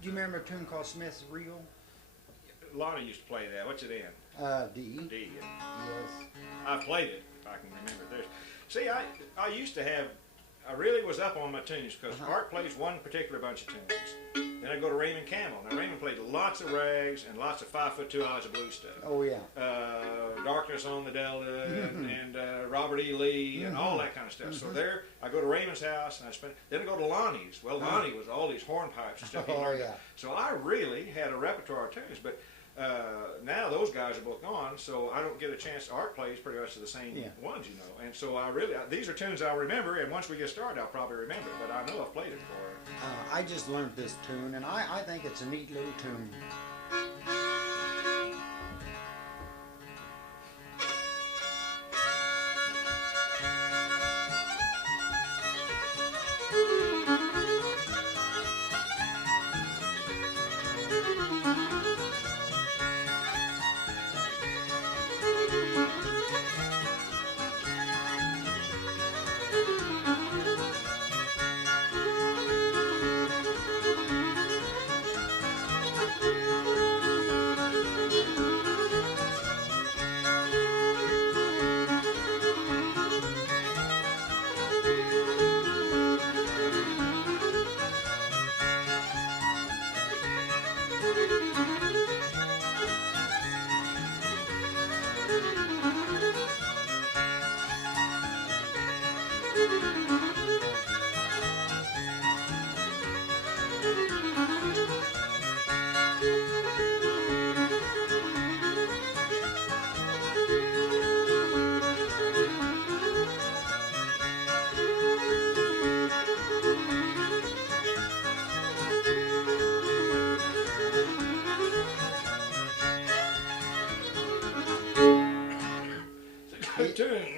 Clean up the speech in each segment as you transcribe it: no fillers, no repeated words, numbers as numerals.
Do you remember a tune called Smith's Reel? Lonnie used to play that. What's it in? D. D. Yes. I played it, if I can remember. See, I used to have, I really was up on my tunes because Art plays one particular bunch of tunes. Then I go to Raymond Campbell. Now Raymond played lots of rags and lots of 5'2" Eyes of Blue stuff. Oh yeah. Darkness on the Delta and Robert E. Lee and all that kind of stuff. So there, I go to Raymond's house and then I go to Lonnie's. Well, Lonnie was all these hornpipes and stuff. Oh yeah. So I really had a repertoire of tunes, but now those guys are both gone, so I don't get a chance. Art plays pretty much the same ones, you know. And so these are tunes I'll remember, and once we get started, I'll probably remember it. But I know I've played it before. I just learned this tune, and I think it's a neat little tune.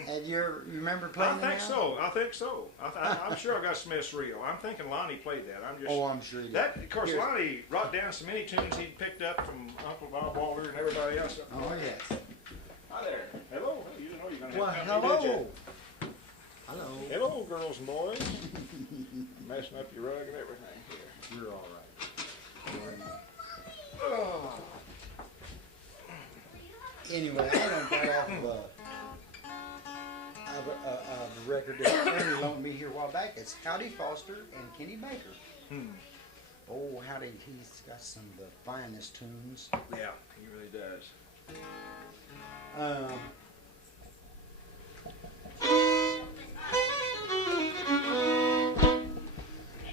And you remember playing that? I think so. I'm sure I got Smith's Reel. I'm thinking Lonnie played that. I'm sure he did. Of course, Lonnie wrote down so many tunes he'd picked up from Uncle Bob Walter and everybody else. Oh, yes. Hi there. Hello. You didn't know you were going to Well, have company, did you? Hello. Hello, girls and boys. Messing up your rug and everything here. You're all right. Oh. Anyway, I learned that off of a record that Ernie loaned me here a while back. It's Howdy Foster and Kenny Baker. Oh, Howdy, he's got some of the finest tunes. Yeah, he really does.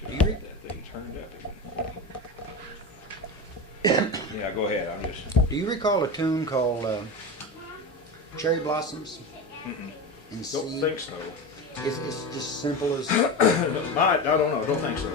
Do you that thing turned up? Yeah, go ahead. Do you recall a tune called Cherry Blossoms? In C? Don't think so. It's just simple as. I don't know. Don't think so.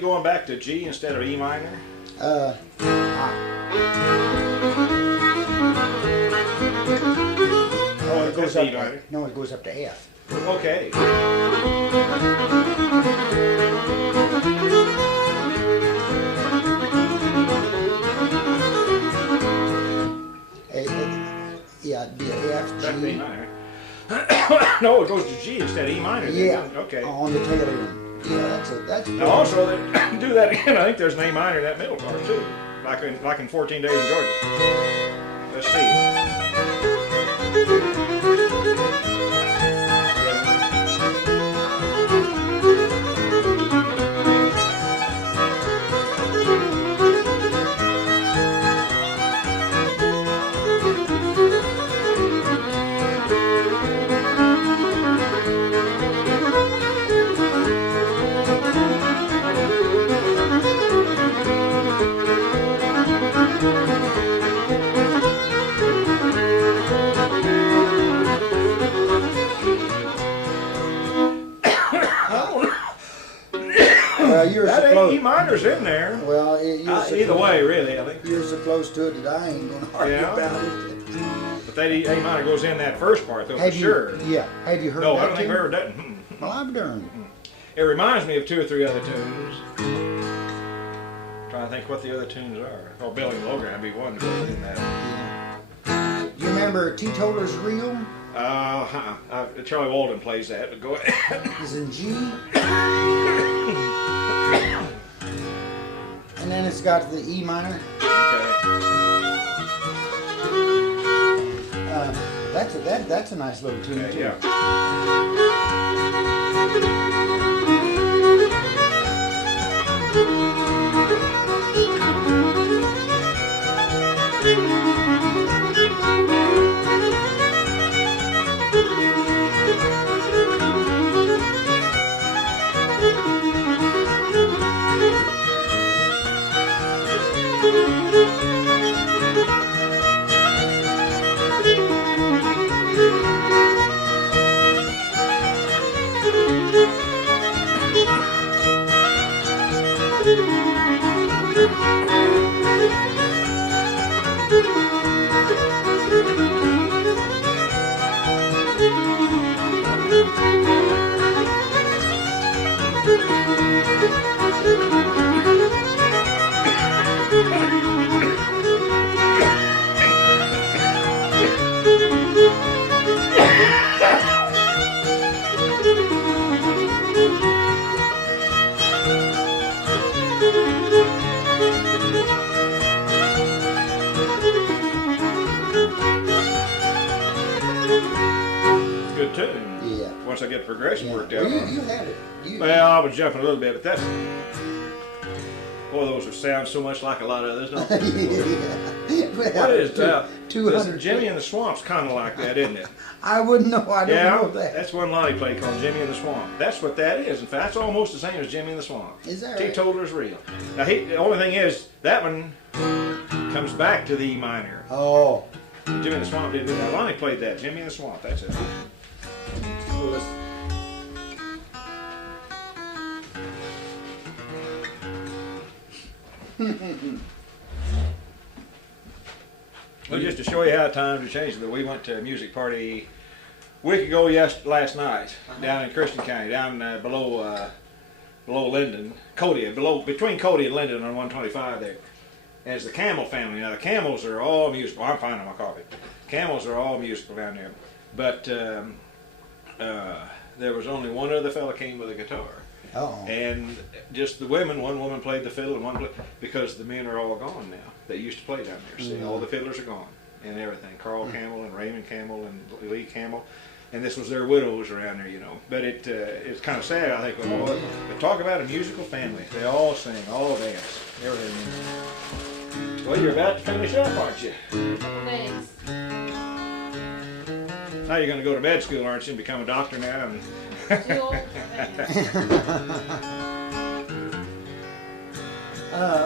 Going back to G instead of E minor? Oh, it goes up. No, it goes up to F. Okay. Yeah, it'd be F, G. Back to E minor. No, it goes to G instead of E minor. Yeah. Okay. On the tail end. that's Now also, they do that again. I think there's an A minor in that middle part too, like in 14 Days in Georgia. Let's see. You're that so ain't close. E minor's in there. Well, you're so Either close. way, really, I think. You're so close to it that I ain't gonna argue Yeah. about it. But that A minor goes in that first part, though, Have for you? sure. Yeah. Have you heard No, that I don't think tune? I've ever done it. Well, I've done. It reminds me of 2 or 3 other tunes. Trying to think what the other tunes are. Oh, Billy and Logan would be one that goes in that. Yeah. You remember Teetotaler's Real? Charlie Walden plays that, but go ahead. It's in G. And then it's got the E minor. Okay. That's a nice little tune Okay, too. yeah. Good tune. Yeah. Once I get progression Yeah. worked Well, out. you had it. Well, I was jumping a little bit, but that's. Boy, those would sound so much like a lot of others, don't they? Yeah. What is that? 200. Jimmy in the Swamp's kind of like that, isn't it? I wouldn't know. I don't Yeah, know that. that's one Lonnie played called Jimmy in the Swamp. That's what that is. In fact, it's almost the same as Jimmy in the Swamp. Is that right? Teetotaler's Real. Now, the only thing is, that one comes back to the E minor. Oh. Jimmy in the Swamp didn't do that. Lonnie played that. Jimmy in the Swamp. That's it. Well, let's- Well, just to show you how times have changed, we went to a music party a week ago last night down in Christian County, down below Linden, between Cody and Linden on 125 there. And it's the Camel family. Now the Camels are all musical. I'm finding my coffee. Camels are all musical down there, but there was only one other fella came with a guitar. Oh. And just the women, one woman played the fiddle and one played, because the men are all gone now. They used to play down there. See, all the fiddlers are gone and everything. Carl Camel and Raymond Camel and Lee Camel. And this was their widows around there, you know. But it's kind of sad, I think. But talk about a musical family. They all sing, all dance, everything. Well, you're about to finish up, aren't you? Thanks. Now you're going to go to med school, aren't you, and become a doctor now? Too old for that.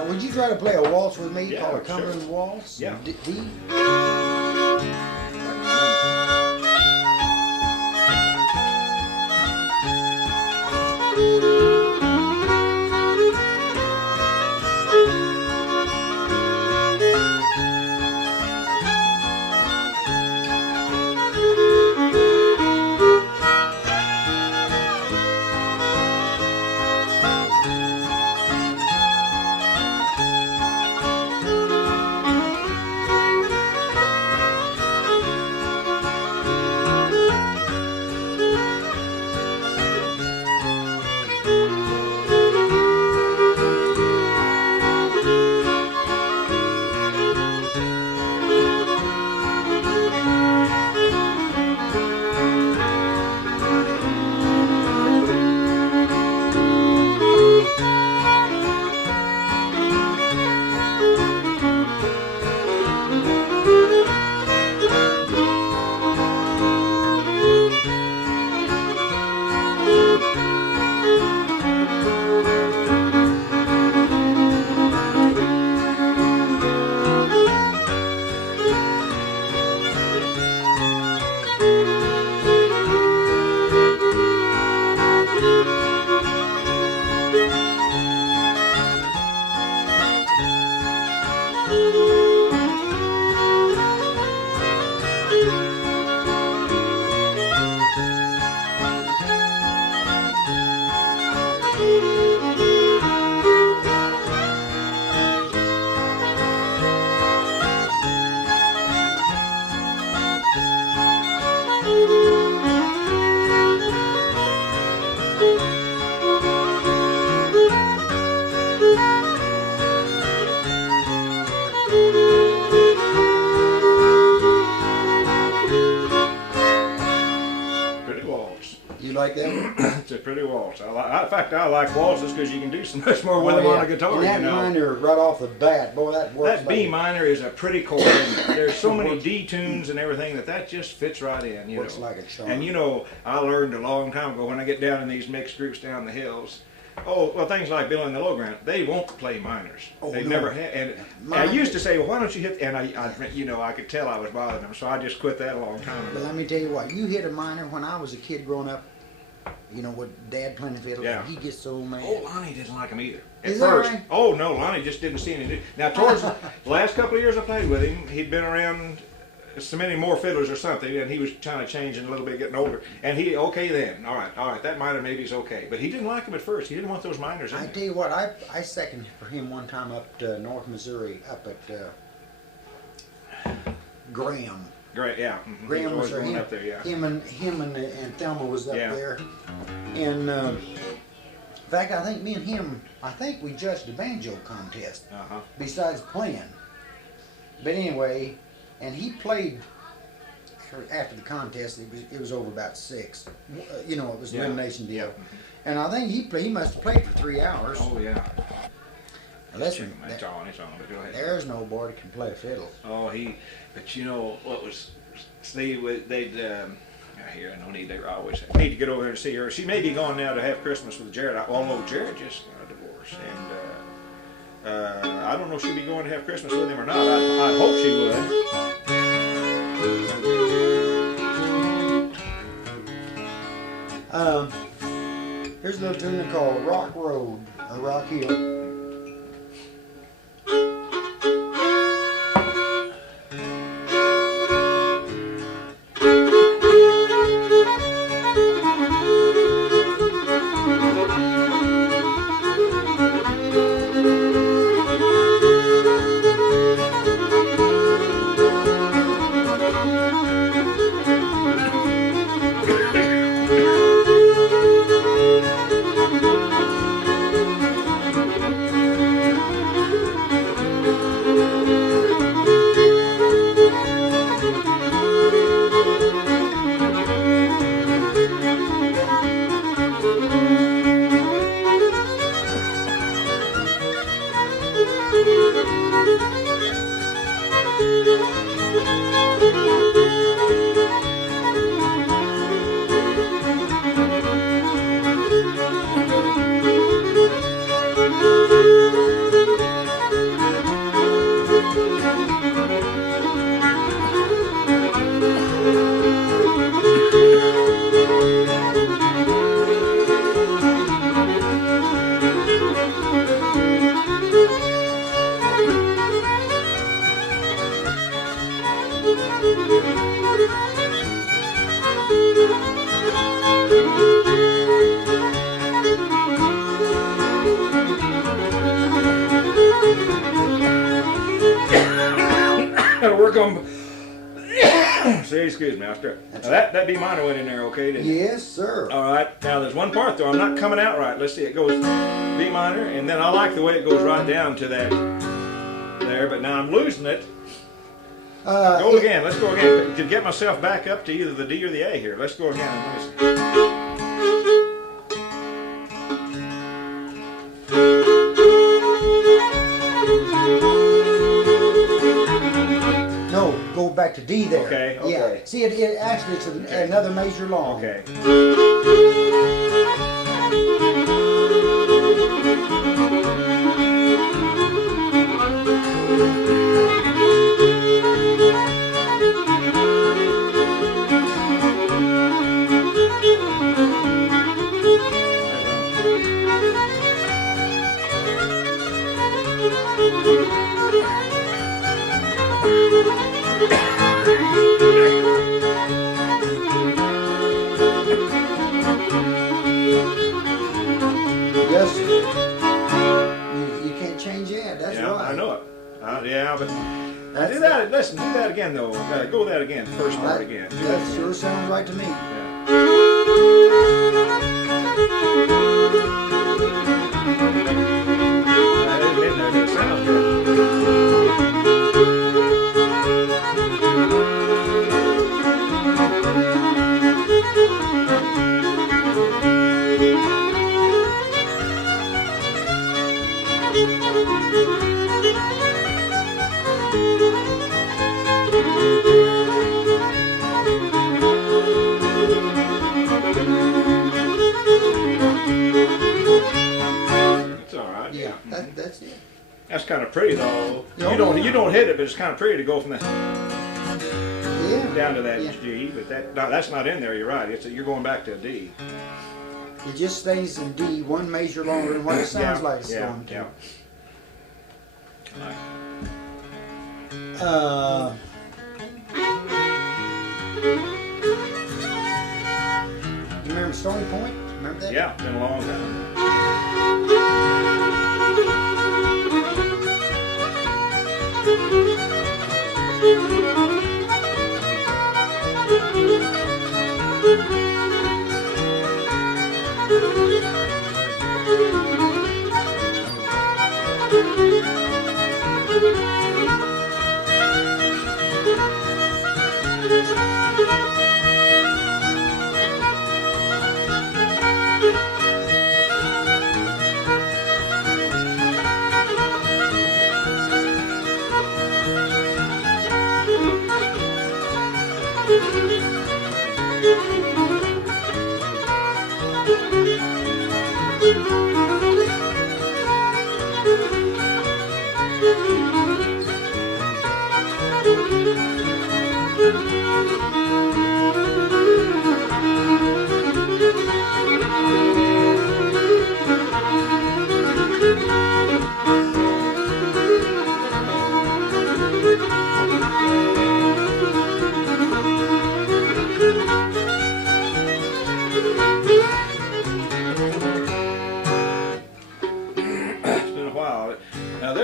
Would you try to play a waltz with me Yeah, called a sure. Cumberling waltz? Yeah. D. like that one? It's a pretty waltz. In fact, I like waltzes because you can do so much more with them on a guitar. And that minor right off the bat, boy, that works. That B minor is a pretty chord. Isn't it? There's so many D tunes and everything that just fits right in. You works know. like a charm. And you know, I learned a long time ago when I get down in these mixed groups down the hills. Oh, well, things like Bill in the Low Ground, they won't play minors. Oh, they no. never have. And I used to say, well, why don't you hit? And I could tell I was bothering them, so I just quit that a long time But ago. let me tell you what, you hit a minor when I was a kid growing up, you know, with Dad playing the fiddle, Yeah. he gets so mad. Oh, Lonnie didn't like him either. At Is that first. right? Oh, no, Lonnie just didn't see any. Now, towards the last couple of years I played with him, he'd been around so many more fiddlers or something, and he was kind of changing a little bit, getting older. And he, okay then, all right, that minor maybe is okay. But he didn't like him at first. He didn't want those minors in I there. tell you what, I seconded for him one time up to North Missouri, up at Graham. Great, yeah. Mm-hmm. Graham was always there. going Him, up there, yeah. him and Thelma was up Yeah. there. And in fact, I think me and him, we judged the banjo contest Uh-huh. besides playing. But anyway, and he played after the contest. It was over about 6. You know, it was an Yeah. elimination deal. Yeah. Mm-hmm. And I think he must have played for 3 hours. Oh, yeah. Listen, It's on, but go ahead. there's no boy that can play a fiddle. Oh, but you know what was, they'd, here, I don't need, they always need to get over there and see her. She may be gone now to have Christmas with Jared, although Jared just got a divorce. And I don't know if she'll be going to have Christmas with him or not. I hope she would. Here's a little tune called Rock Road, or Rock Hill. Gotta work on. Say, excuse me, Oscar. Now that B minor went in there okay, didn't it? Yes, sir. All right. Now there's one part though. I'm not coming out right. Let's see. It goes B minor, and then I like the way it goes right down to that there. But now I'm losing it. Go again. Let's go again to get myself back up to either the D or the A here. Let's go again. Let me see. No, go back to D there. Okay, Yeah. okay. See, it actually it's another measure long. Okay. Yes. You can't change that. That's Yeah, right. I know it. Yeah, but That's do that. Listen, do that again though. Go that again. First part again. Do That again. sure sounds right to me. Yeah. That isn't in there, but it sounds good. pretty though. Yeah. You don't hit it, but it's kind of pretty to go from the Yeah. down to that Yeah. G. But that's not in there. You're right. You're going back to a D. It just stays in D, one measure longer than what it sounds like it's going to. Yeah. You remember Stony Point? Remember that? Yeah, been a long time.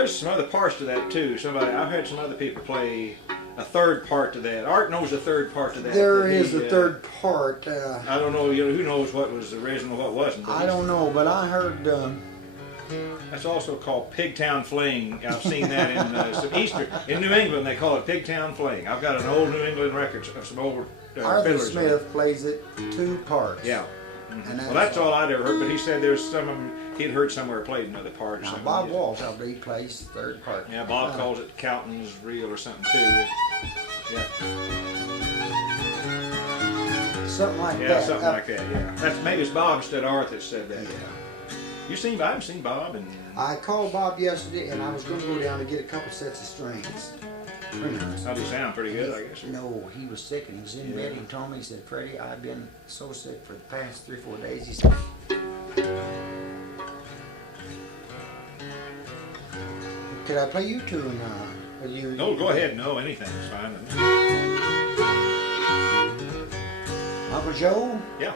Some other parts to that too. I've heard some other people play a third part to that. Art knows a third part to that. There is a third part. I don't know. Who knows what was original, what wasn't. I don't know, but I heard. That's also called Pigtown Fling. I've seen that in some in New England. They call it Pigtown Fling. I've got an old New England record of some old Arthur fiddlers. Smith plays it two parts. Yeah. And well, that's all I'd ever heard. But he said there's some of them he'd heard somewhere played another part or something. Bob Waltz, I believe, plays third part. Yeah, Bob calls it Cowton's Reel or something too. Yeah. Something like that. Yeah, something like that. Yeah. Maybe it's Bob instead of Arthur that said that. Yeah. I haven't seen Bob and. I called Bob yesterday, and I was going to go down to get a couple sets of strings. How'd he sound? Pretty good, I guess. No, he was sick, and he was in bed. He told me, he said, "Freddie, I've been so sick for the past 3-4 days." He said, "Could I play you tune? No, go ahead. No, anything's fine. Uncle Joe?" Yeah.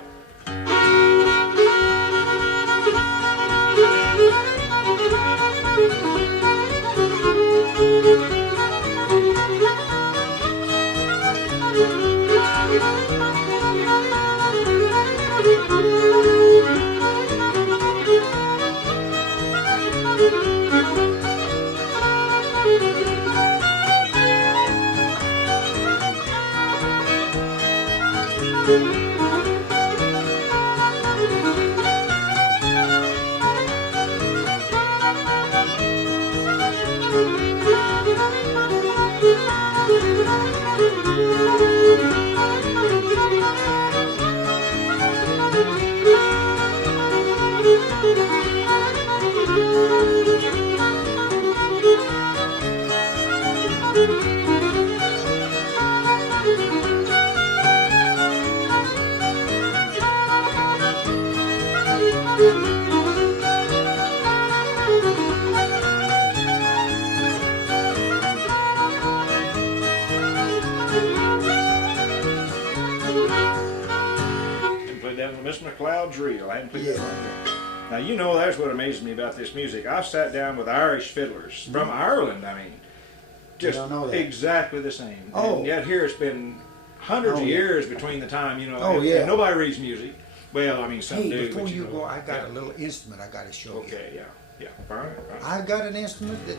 McLeod's Reel. I hadn't played that one yet. Now, you know, that's what amazes me about this music. I've sat down with Irish fiddlers from Ireland, I mean, just exactly the same. Oh. And yet here it's been hundreds of years between the time, you know, and nobody reads music. Well, I mean, some do. Before but you go, I got a little instrument I got to show you. Okay, yeah. All right. I've got an instrument that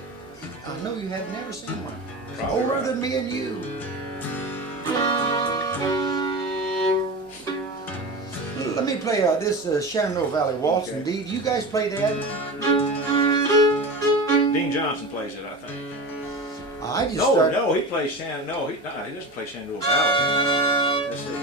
I know you have never seen one. Probably Older right. than me and you. Let me play this Shenandoah Valley Waltz. Okay. Indeed, you guys play that? Dean Johnson plays it, I think. I just No, he plays Shenandoah. He doesn't play Shenandoah Valley. Let's see.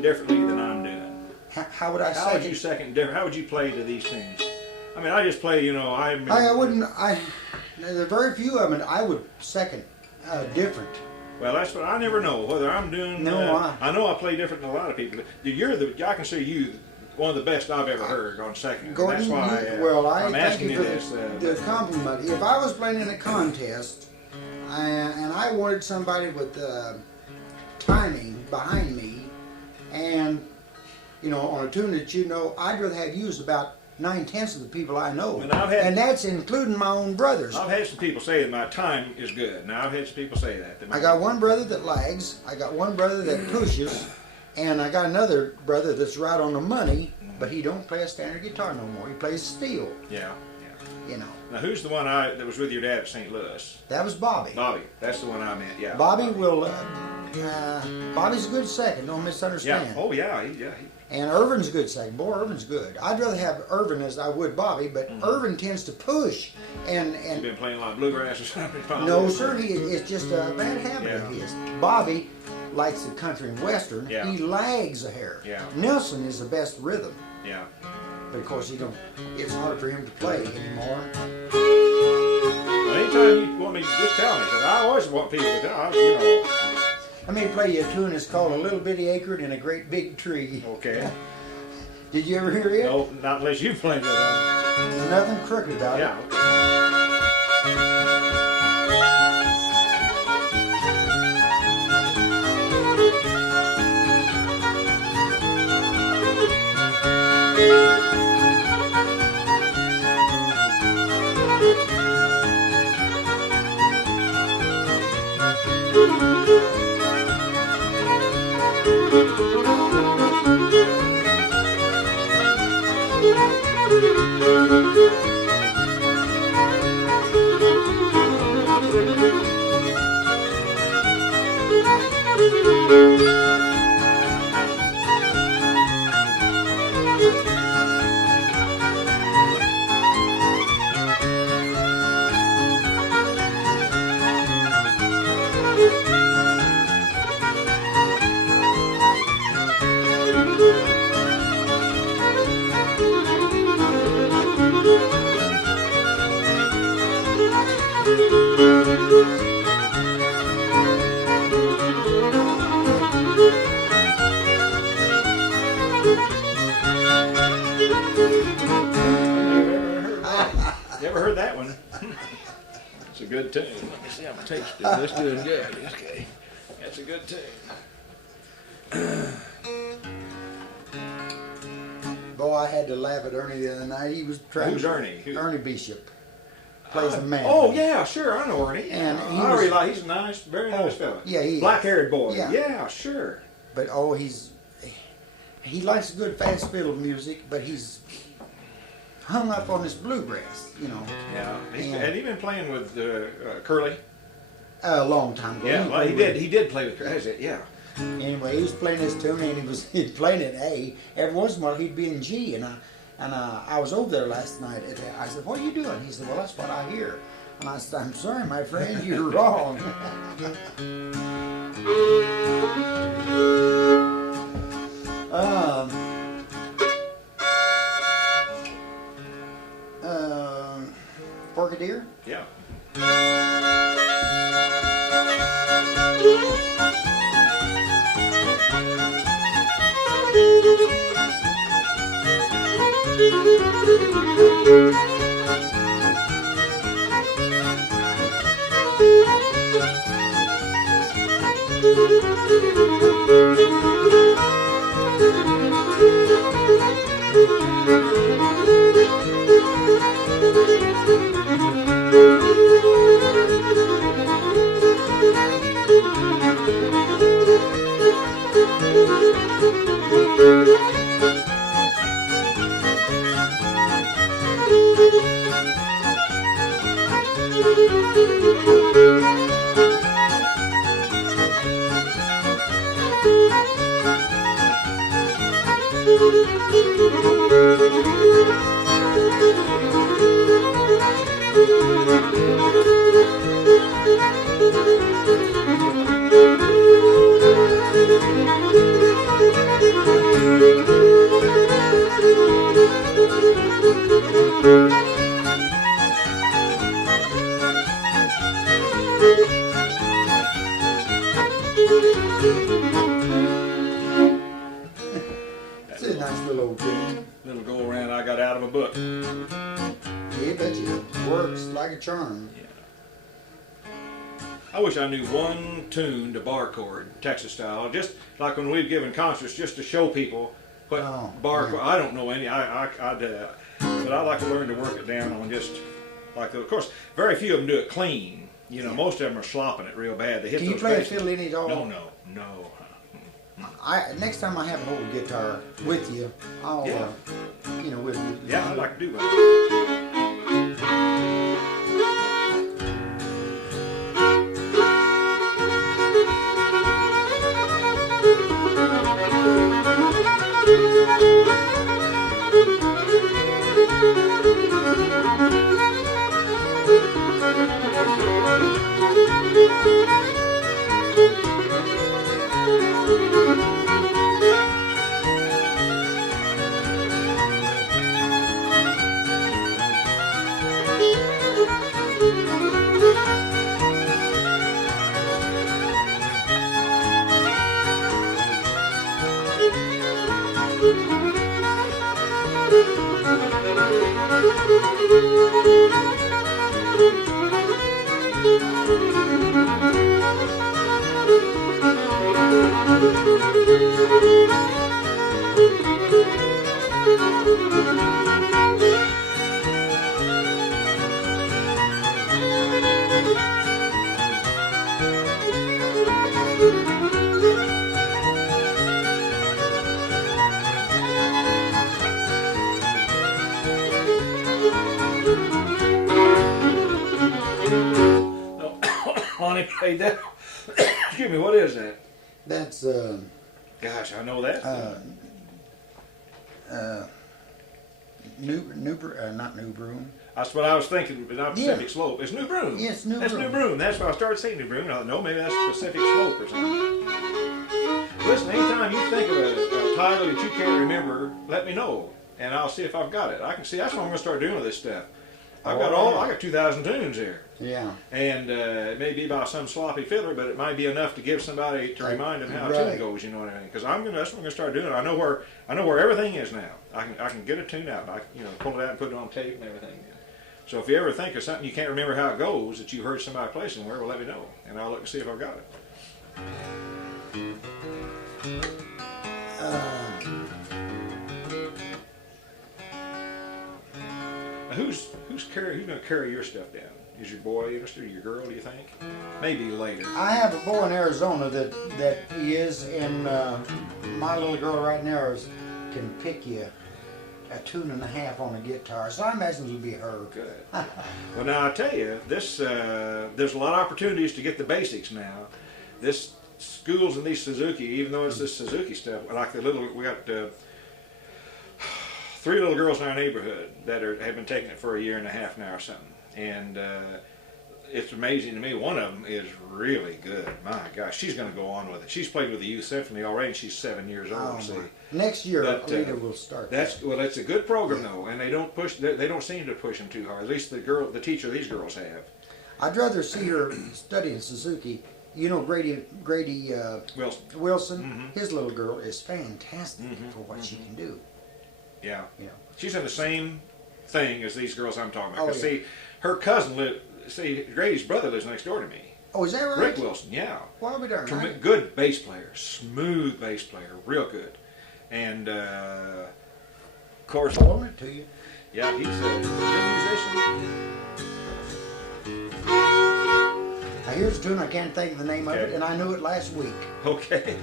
it differently than I'm doing? How would I How would say you it? second different? How would you play to these tunes? I mean, I just play, you know, I wouldn't. There are very few of them. I would second different. Well, that's what I never know whether I'm doing. No, I know I play different than a lot of people. I consider you one of the best I've ever heard on second. Gordon, that's why I'm I'm asking you for this. the compliment. If I was playing in a contest and I wanted somebody with timing behind me, and you know, on a tune that you know, I'd rather have used about 9/10 of the people I know, and that's including my own brothers. I've had some people say that my time is good. Now I've had some people say that. I got one brother that lags. I got one brother that pushes, and I got another brother that's right on the money, but he don't play a standard guitar no more. He plays steel. Yeah. You know. Now who's the one that was with your dad at St. Louis? That was Bobby. Bobby. That's the one I meant. Yeah. Bobby will. Bobby's a good second. Don't misunderstand. Yeah. Oh yeah. And Irvin's a good second. Boy, Irvin's good. I'd rather have Irvin as I would Bobby, but Irvin tends to push. And You've been playing a lot of bluegrass or something? no, sir, it's just a bad habit of his. Bobby likes the country and western. Yeah. He lags a hair. Yeah. Nelson is the best rhythm. Yeah. But of course, it's hard for him to play anymore. Well, anytime you want me, just tell me, because I always want people to tell. You know. Let me play you a tune that's called A Little Bitty Acorn in a Great Big Tree. Okay. Did you ever hear it? No, not unless you played it. There's nothing crooked about it. Yeah. You ever heard that one? It's a good tune. Let me see how my tape's doing. That's doing good. Okay. That's a good tune. Boy, I had to laugh at Ernie the other night. He was trying. Who's Ernie? Ernie Bishop. Plays the man. Oh yeah, sure. I know Ernie. And I really like. He's a nice, very nice fella. Yeah, he is. Black-haired boy. Yeah. Yeah, sure. But he likes good fast fiddle music, but he's hung up on this bluegrass, you know. Yeah. Had he been playing with Curly? A long time ago. Yeah, well, he did. He did play with Curly. That's it. Yeah. Anyway, he was playing this tune, and he was playing it A. Every once in a while, he'd be in G, and I was over there last night. I said, "What are you doing?" He said, "Well, that's what I hear." And I said, "I'm sorry, my friend, you're wrong." Porkadeer? Yeah. It's a nice little old tune. Little go around I got out of a book. Yeah, bet you. Works like a charm. I wish I knew one tune to bar chord, Texas style, just like when we've given concerts, just to show people what bar chord. I don't know any. But I like to learn to work it down on just like of course, very few of them do it clean. You know, most of them are slopping it real bad. They hit Can you those play a basses. fiddle any at all? No. Next time I have an old guitar with you, I'll, we'll Yeah, I'd like to do that. Lonnie played that. Excuse me, what is that? That's Gosh, I know that. not New Broom. That's what I was thinking, but not Pacific Slope. It's New Broom. Yes, New That's Broom. New Broom. That's why I started saying New Broom. I thought, no, maybe that's Pacific Slope or something. Listen, anytime you think of a title that you can't remember, let me know, and I'll see if I've got it. I can see. That's what I'm going to start doing with this stuff. I got 2,000 tunes here. Yeah. And it may be by some sloppy fiddler, but it might be enough to give somebody to remind them how a tune goes. You know what I mean? Because that's what I'm going to start doing. I know where everything is now. I can get a tune out. I pull it out and put it on tape and everything. So if you ever think of something you can't remember how it goes that you heard somebody play somewhere, well, let me know, and I'll look and see if I've got it. Now who's going to carry your stuff down? Is your boy interested, or your girl? Do you think? Maybe later. I have a boy in Arizona that he is, and my little girl right now can pick you a tune and a half on a guitar. So I imagine it'll be her. Good. Well, now I tell you, there's a lot of opportunities to get the basics now. This schools in these Suzuki, even though it's this Suzuki stuff, like we got 3 little girls in our neighborhood that have been taking it for a year and a half now or something, and it's amazing to me. One of them is really good. My gosh, she's going to go on with it. She's played with the youth symphony already, and she's 7 years old. See, next year, Alita will start. It's a good program though, and they don't push. They don't seem to push them too hard. At least the teacher these girls have. I'd rather see her studying Suzuki. You know Grady Wilson. Mm-hmm. His little girl is fantastic for what she can do. Yeah. Yeah. She's in the same thing as these girls I'm talking about. Oh, 'Cause see, her cousin Grady's brother lives next door to me. Oh, is that right? Rick Wilson, yeah. Well, I'll be darned. Good bass player, smooth bass player, real good. And, of course, I'll loan it to you. yeah, he's a good musician. Now, here's a tune, I can't think of the name of it, and I knew it last week. Okay.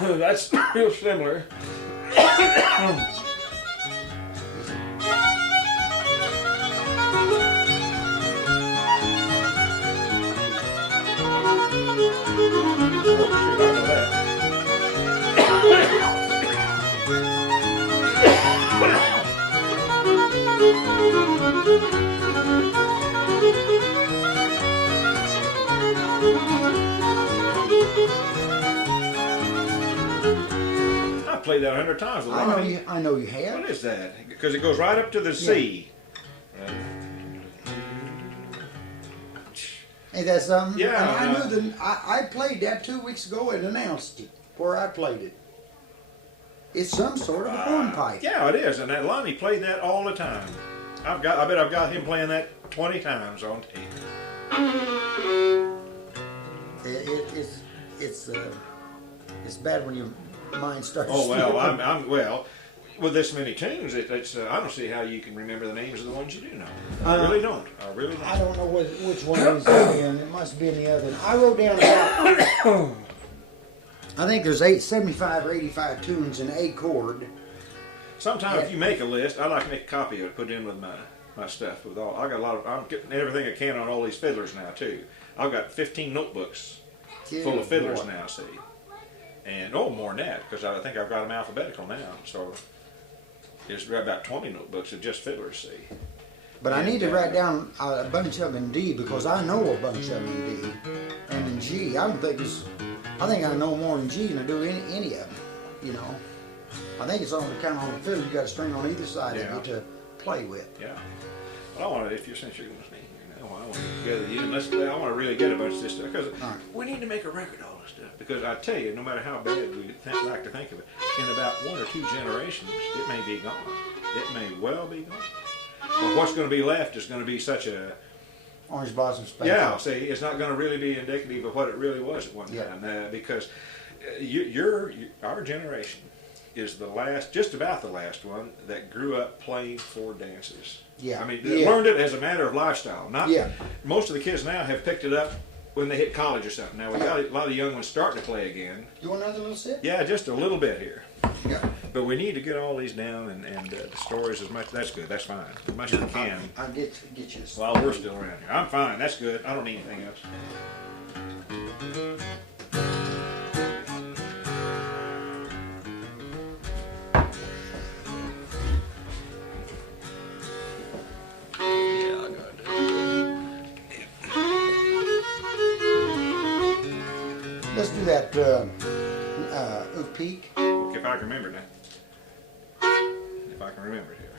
Well, that's real similar. I've played that 100 times. I know you have. What is that? Because it goes right up to the C. Hey, that's something. Yeah. And I knew I played that 2 weeks ago and announced it where I played it. It's some sort of a hornpipe. Yeah, it is. And that Lonnie played that all the time. I bet I've got him playing that 20 times on tape. It's bad when your mind starts. Oh well, slipping. I'm well. With this many tunes, I don't see how you can remember the names of the ones you do know. I really don't. I really don't. I don't know which one it is in. It must be in the other. I wrote down about, I think there's 75 or 85 tunes in A chord. Sometimes if you make a list, I like to make a copy of it, put it in with my stuff. I got a lot of. I'm getting everything I can on all these fiddlers now too. I've got 15 notebooks full of fiddlers now. See, and more than that because I think I've got them alphabetical now. So. There's about 20 notebooks of just fiddlers, see. But I need to write down a bunch of them in D because I know a bunch of them in D. And in G, I think I know more in G than I do any of them, you know. I think it's on the kind of on the fiddle, you got a string on either side of it to play with. Yeah. But I want to, since you're going to sing, I want to get together with you and I want to really get a bunch of this stuff because we need to make a record of all this stuff. Because I tell you, no matter how bad we like to think of it, in about 1 or 2 generations, it may be gone. It may well be gone. But what's going to be left is going to be such a Orange Blossom Special. Yeah, see, it's not going to really be indicative of what it really was at one time. Because our generation is the last, just about the last one that grew up playing for dances. Yeah. I mean, they learned it as a matter of lifestyle. Most of the kids now have picked it up when they hit college or something. Now we got a lot of young ones starting to play again. You want another little sip? Yeah, just a little bit here. Yeah. But we need to get all these down and the stories as much. That's good. That's fine. As much as we can. I'll get you. While we're still around here, I'm fine. That's good. I don't need anything else. Let's do that peak. If I can remember that. If I can remember it here.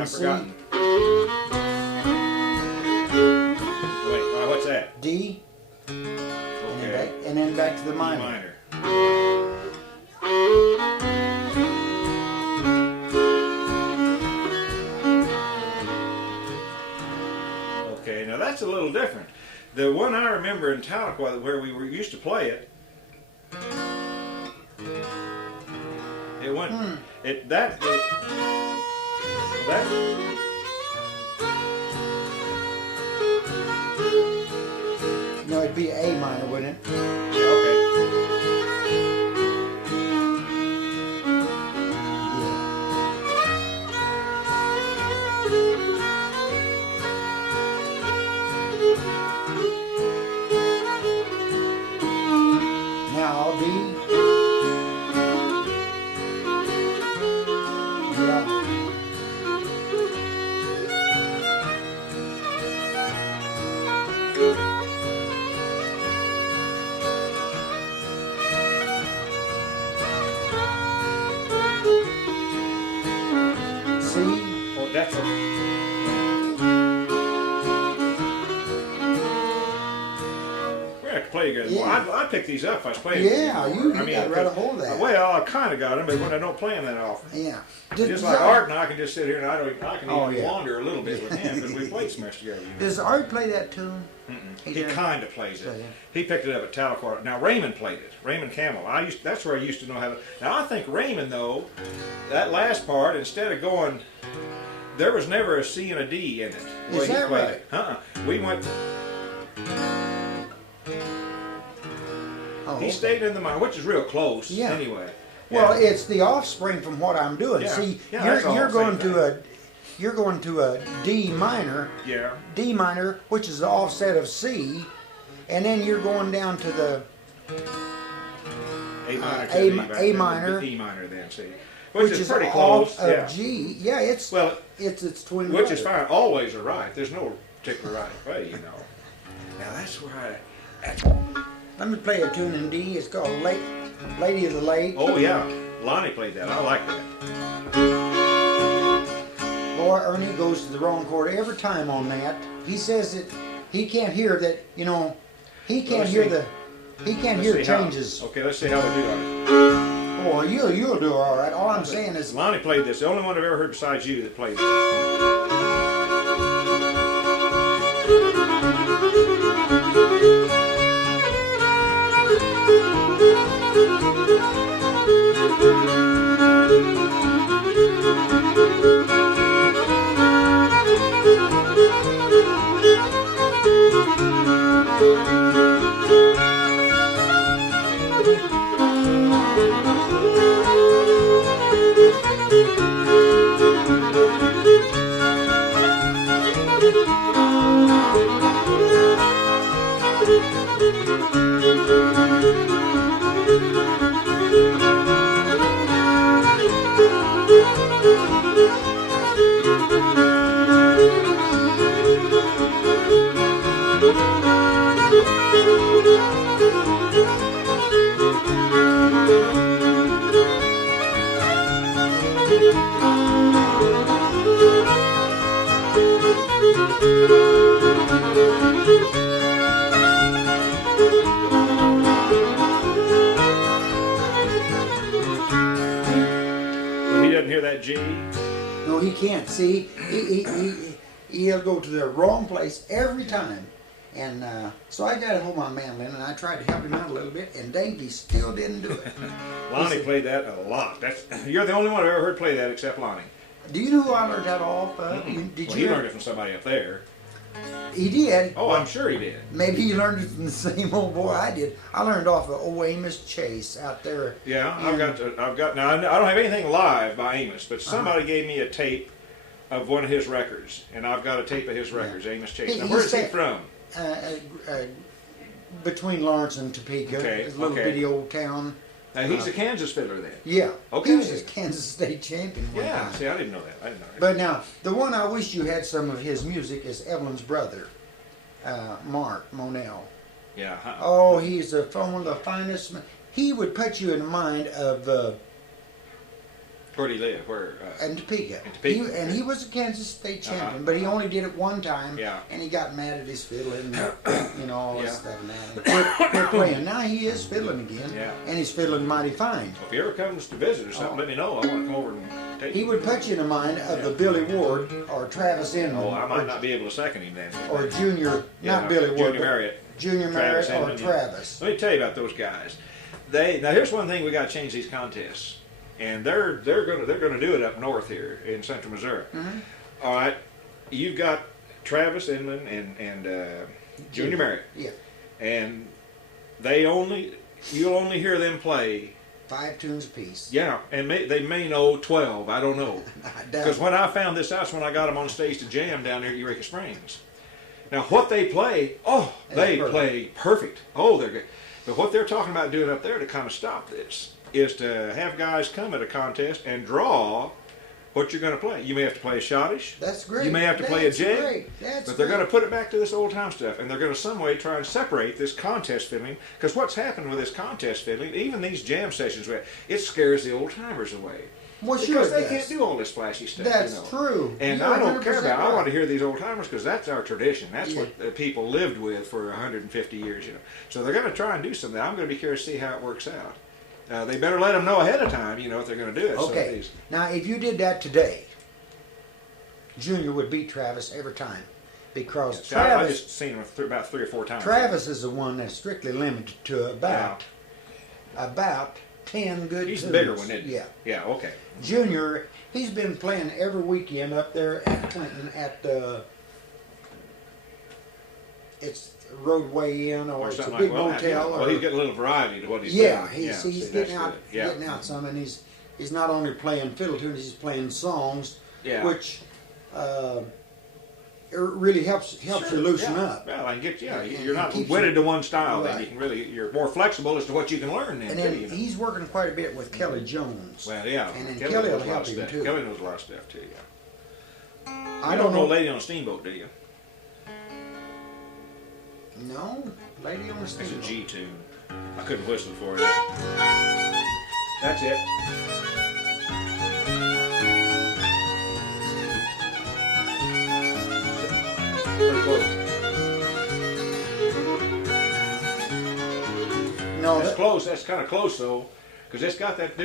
I've forgotten. Wait, what's that? D. Okay. And then back to the minor. Minor. Okay, now that's a little different. The one I remember in Tahlequah where we used to play it, It went. Hmm. That. No, it'd be A minor, wouldn't it? Yeah, okay. Now B. Yeah. C. Oh, that's a. We have to play good. Yeah. Well, I'd pick these up if I was playing. Yeah, them you more. got right a hold of that. Well, I kind of got them, but when I don't play them that often. Yeah. Just like Art and I can just sit here and I can Oh, even yeah. wander a little bit with him because we played so much together. Does Art play that tune? He does? kind of plays So, it. yeah. He picked it up at Talcott. Now Raymond played it. Raymond Camel. That's where I used to know how to. Now I think Raymond though, that last part instead of going, there was never a C and a D in it. the way Is he that played right? it. We went. Oh, He okay. stayed in the minor, which is real close. Yeah. Anyway. Well, Yeah. it's the offspring from what I'm doing. Yeah. See, Yeah, that's all you're the going same to a you're going to a D minor, Yeah. D minor, which is the offset of C, and then you're going down to the A minor. to A the mi- E A minor. E minor then see. which is is pretty off close. of Yeah. G. Yeah, it's Well, it's twin. which is brother. fine. Always are right. There's no particular right way, you know. Now that's where Let me play a tune in D. It's called Lady of the Lake. Oh yeah, Lonnie played that. I like that. Boy, Ernie goes to the wrong chord every time on that. He says that he can't hear that. You know, he can't let's hear see. he can't Let's hear see how- changes. Okay, let's see how we do on Oh, you'll do all right. All I'm saying it. is, Lonnie played this. The only one I've ever heard besides you that played this. But he doesn't hear that G. no, he can't. See, he'll go to the wrong place every time. And so I got to hold my mandolin, and I tried to help him out a little bit, and Davey still didn't do it. Lonnie played that a lot. You're the only one I've ever heard play that except Lonnie. Do you know who I learned that off of? Did Well, you? he learned it from somebody up there. He did. Oh, I'm sure he did. Maybe he learned it from the same old boy I did. I learned off of old Amos Chase out there. Yeah, in- I've got. Now I don't have anything live by Amos, but somebody gave me a tape of one of his records, and I've got a tape of his records, Amos Chase. Now, He where's he said- from? Between Lawrence and Topeka, Okay, it's a little okay. bitty old town. Now, he's a Kansas fiddler then. Yeah. Okay. He was a Kansas State champion one Yeah. time. See, I didn't know that. I didn't know that. But now, the one I wish you had some of his music is Evelyn's brother, Mark Monell. Yeah. Oh, he's one of the finest. He would put you in mind of Where do he live? Where? in Topeka. In Topeka, And okay. he was a Kansas State champion, Uh-huh. but he only did it one time. Yeah. And he got mad at his fiddling, all this Yeah. stuff and that. And quit playing. Now he is fiddling again. Yeah. And he's fiddling mighty fine. If he ever comes to visit or something, let me know. I want to come over and take He him. would put you in mind of the Billy Ward or Travis Inman. Oh, I might not be able to second him then. Or Junior, Yeah, not Billy Ward. Junior but Marriott. Junior Merritt or Evelyn, yeah. Travis. Let me tell you about those guys. Now here's one thing we got to change these contests, and they're gonna do it up north here in Central Missouri. All right, you've got Travis Inman and Junior Merritt. Yeah. And you'll only hear them play 5 tunes apiece. Yeah, and they may know 12. I don't know. Because when I found this out, when I got them on stage to jam down there at Eureka Springs. Now what they play, they play perfect. Oh, they're good. But what they're talking about doing up there to kind of stop this is to have guys come at a contest and draw what you're going to play. You may have to play a schottish. That's great. You may have to play a jig. But they're going to put it back to this old time stuff, and they're going to some way try and separate this contest fiddling. Because what's happened with this contest fiddling, even these jam sessions, it scares the old timers away. Well, because they can't do all this flashy stuff. That's true. And You're I don't care about. right. I want to hear these old timers because that's our tradition. That's what the people lived with for 150 years. So they're going to try and do something. I'm going to be curious to see how it works out. They better let them know ahead of time, if they're going to do it. Okay. So now, if you did that today, Junior would beat Travis every time, because Travis. I just seen him about 3 or 4 times. Travis is the one that's strictly limited to about 10 good He's tunes. the bigger one, isn't he? Yeah. Yeah. Okay. Junior, he's been playing every weekend up there at Clinton at the. It's Roadway Inn, or it's a big motel. Well, he's getting a little variety to what he's doing. He's getting out some, and he's not only playing fiddle tunes, he's playing songs, which it really helps you loosen up. Well, I get you're not wedded to one style. Right. Then you can you're more flexible as to what you can learn. Then, he's working quite a bit with Kelly Jones. Well, yeah, and then Kelly will help him too. Kelly knows a lot of stuff too. Yeah. I don't know Lady on a Steamboat, do you? No, Lady on a Steamboat. It's a G tune. I couldn't whistle for it. That's it. Pretty close. No, that's close. That's kind of close though, because it's got that.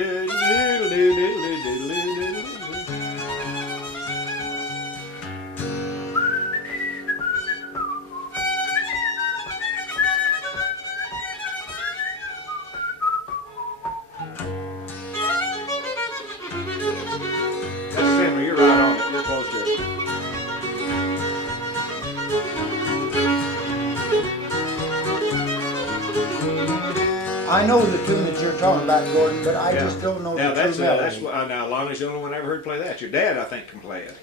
You're right on it. You're close to it. I know the tune that you're talking about, Gordon, but I just don't know the true melody. Now Lonnie's the only one I ever heard play that. Your dad, I think, can play it.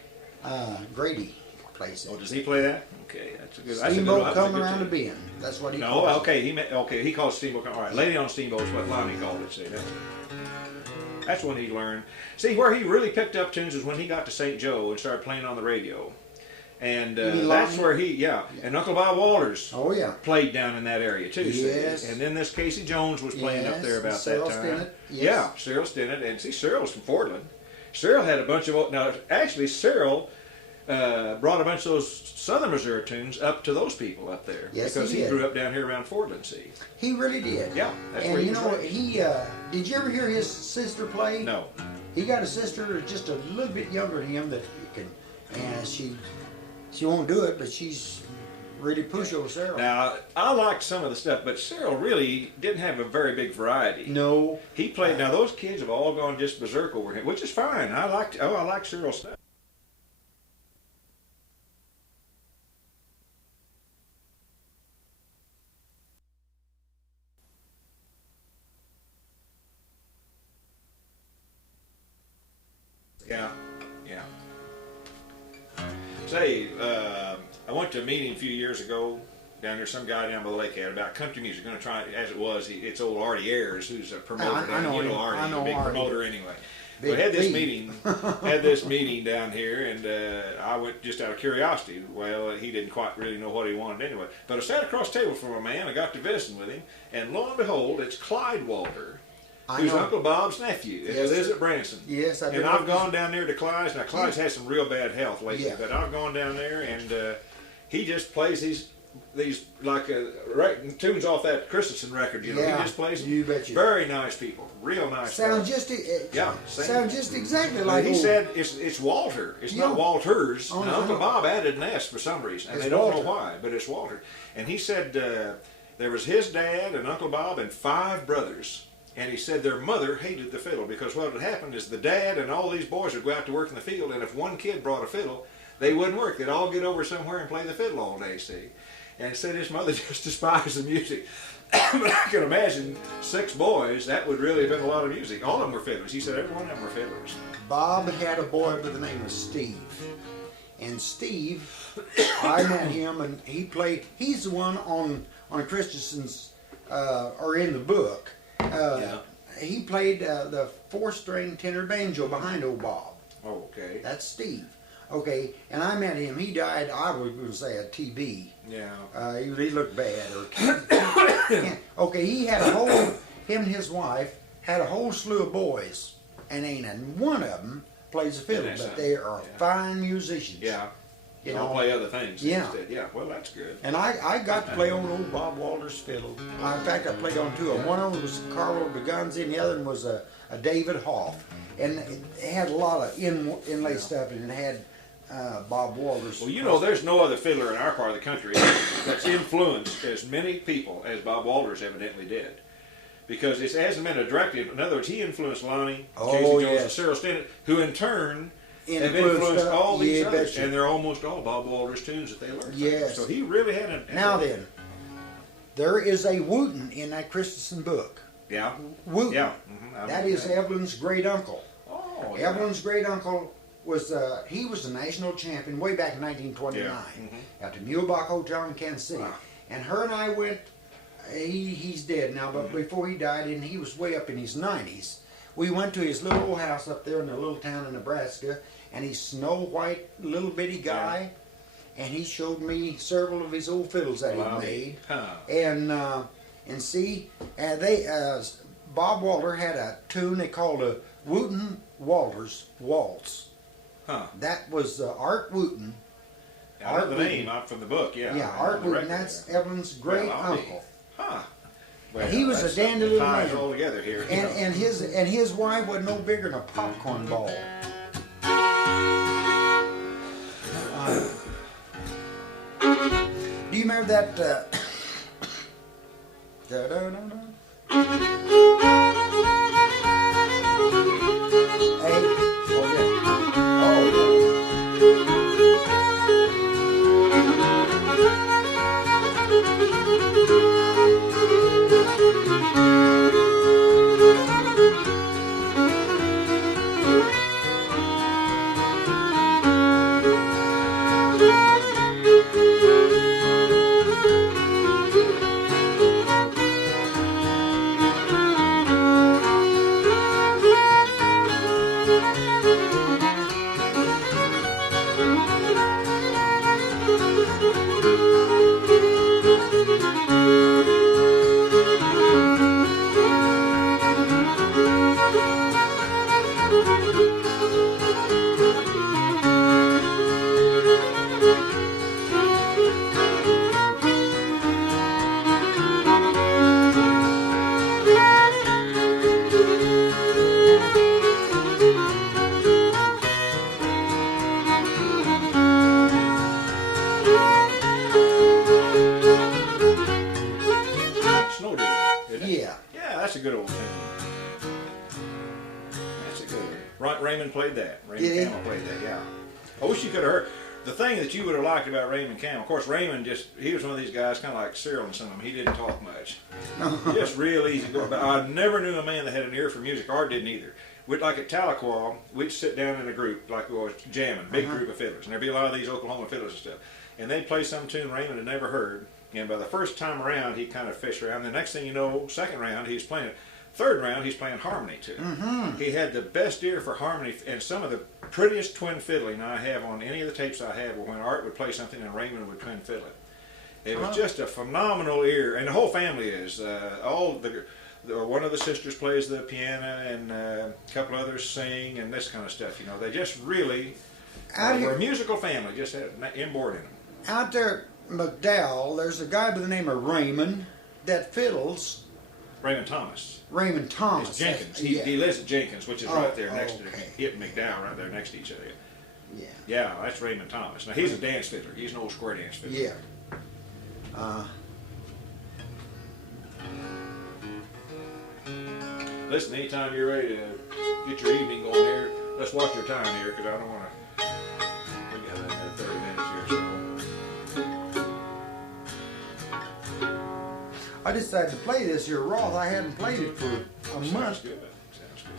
Grady plays it. Oh, does he play that? Okay, that's a good. Steamboat Come Around the Bend. That's what he calls it. He calls Steamboat. All right, Lady on a Steamboat is what Lonnie called it. See, that's when he learned. See, where he really picked up tunes is when he got to St. Joe and started playing on the radio. And that's where and Uncle Bob Walters played down in that area too. Yes. See? And then this Casey Jones was playing up there about that time. Stinnett. Yes. Yeah, Cyril Stinnett. And see, Cyril's from Portland. Cyril had a bunch of, now actually Cyril brought a bunch of those Southern Missouri tunes up to those people up there. Yes, because he he grew up down here around Portland, see. He really did. Yeah, that's and where you know, did you ever hear his sister play? No. He got a sister just a little bit younger than him and she won't do it, but she's really pushy Cyril. Now, I liked some of the stuff, but Cyril really didn't have a very big variety. No. He played, now those kids have all gone just berserk over him, which is fine. I like Cyril's stuff. Yeah. Say, I went to a meeting a few years ago down there. Some guy down by the lake had about country music. Going to try, as it was, it's old Artie Ayers, who's a promoter. I know Artie, I know a big Artie. promoter anyway. We had this meeting down here, and I went just out of curiosity. Well, he didn't quite really know what he wanted anyway. But I sat across the table from a man. I got to visiting with him, and lo and behold, it's Clyde Walter. Who's Uncle Bob's nephew. Yes. It lives at Branson. Yes, I do. And I've gone down there to Clyde's. Now, Clyde's had some real bad health lately, but I've gone down there, and he just plays these like tunes off that Christensen record. You know, Yeah, he just plays them. you betcha. Very nice people, real nice. Sounds fellas. sounds just exactly like He old- said it's Walter. It's Yeah. not Walters. Oh, and no. Uncle Bob added an S for some reason, and It's they don't Walter. know why, but it's Walter. And he said there was his dad and Uncle Bob and 5 brothers. And he said their mother hated the fiddle because what had happened is the dad and all these boys would go out to work in the field, and if one kid brought a fiddle, they wouldn't work. They'd all get over somewhere and play the fiddle all day, see. And he said his mother just despised the music. But I can imagine 6 boys, that would really have been a lot of music. All of them were fiddlers. He said every one of them were fiddlers. Bob had a boy by the name of Steve. And Steve, I met him, and he's the one on Christensen's, or in the book. He played the 4-string tenor banjo behind old Bob. Oh, okay. That's Steve. Okay, and I met him. He died, I was going to say, a TB. Yeah. He looked bad. Okay, he had him and his wife had a whole slew of boys, and ain't one of them plays the fiddle, but they are fine musicians. Yeah. You I'll know, play other things Yeah. instead. Yeah, well, that's good. and I got to play on old Bob Walter's fiddle. In fact, I played on 2 of them. One of them was Carlo Berganzi, and the other one was a David Hoff. And it had a lot of inlay stuff, and it had Bob Walter's. Well, you know, there's no other fiddler in our part of the country that's influenced as many people as Bob Walters evidently did. Because it hasn't been a direct, in other words, he influenced Lonnie, Casey Jones, and Cyril Stennett, who in turn have influenced all these others, betcha. and they're almost all Bob Walters tunes that they learned. Yes. So he really had an. Now then, there is a Wooten in that Christensen book. Yeah. Wooten. Yeah. Mm-hmm. That is Evelyn's great uncle. Oh, yeah. Evelyn's great uncle was he was the national champion way back in 1929 Yeah. at the Mulebach Hotel in Kansas City. Wow. And her and I went. He's dead now, but before he died, and he was way up in his 90s. We went to his little old house up there in a little town in Nebraska, and he's Snow White, little bitty guy, and he showed me several of his old fiddles that he made. Huh. And see, Bob Walter had a tune they called a Wooten Walters Waltz. Huh. That was Art Wooten. I know the name out from the book, yeah. Yeah, Art Wooten. That's Evelyn's great uncle. Huh. Well, He was a dandy little ties man. all together here. And his wife was no bigger than a popcorn ball. Do you remember that? Da-da-da-da? Hey, oh yeah, oh Snow Digger, isn't it? yeah. Yeah, that's a good old tune. That's a good one. Raymond played that. Raymond Did he? Camel played that, yeah. I wish you could have heard. The thing that you would have liked about Raymond Camel, of course, Raymond he was one of these guys, kind of like Cyril and some of them. He didn't talk much. Just real easy to go. But I never knew a man that had an ear for music. Art didn't either. Like at Tahlequah, we'd sit down in a group, like we was jamming, big group of fiddlers. And there'd be a lot of these Oklahoma fiddlers and stuff. And they'd play some tune Raymond had never heard. And by the first time around, he kind of fished around. The next thing you know, second round, he's playing it. Third round, he's playing harmony too. He had the best ear for harmony, and some of the prettiest twin fiddling I have on any of the tapes I have were when Art would play something and Raymond would twin fiddle it. It was just a phenomenal ear, and the whole family is. One of the sisters plays the piano, and a couple others sing, and this kind of stuff. You know, they just really were a musical family. Just had it inborn in them. Out there, McDowell, there's a guy by the name of Raymond that fiddles. Raymond Thomas. Raymond Thomas. It's Jenkins. Yeah. He lives at Jenkins, which is right there next okay. to it and McDowell, right there next to each other. Yeah. Yeah, that's Raymond Thomas. Now he's a dance fiddler. He's an old square dance fiddler. Yeah. Listen, anytime you're ready to get your evening going here, let's watch your time here, because I don't want to. We got another 30 minutes here, so. I decided to play this here Roth. I hadn't played it for a Sounds month. good. Sounds good.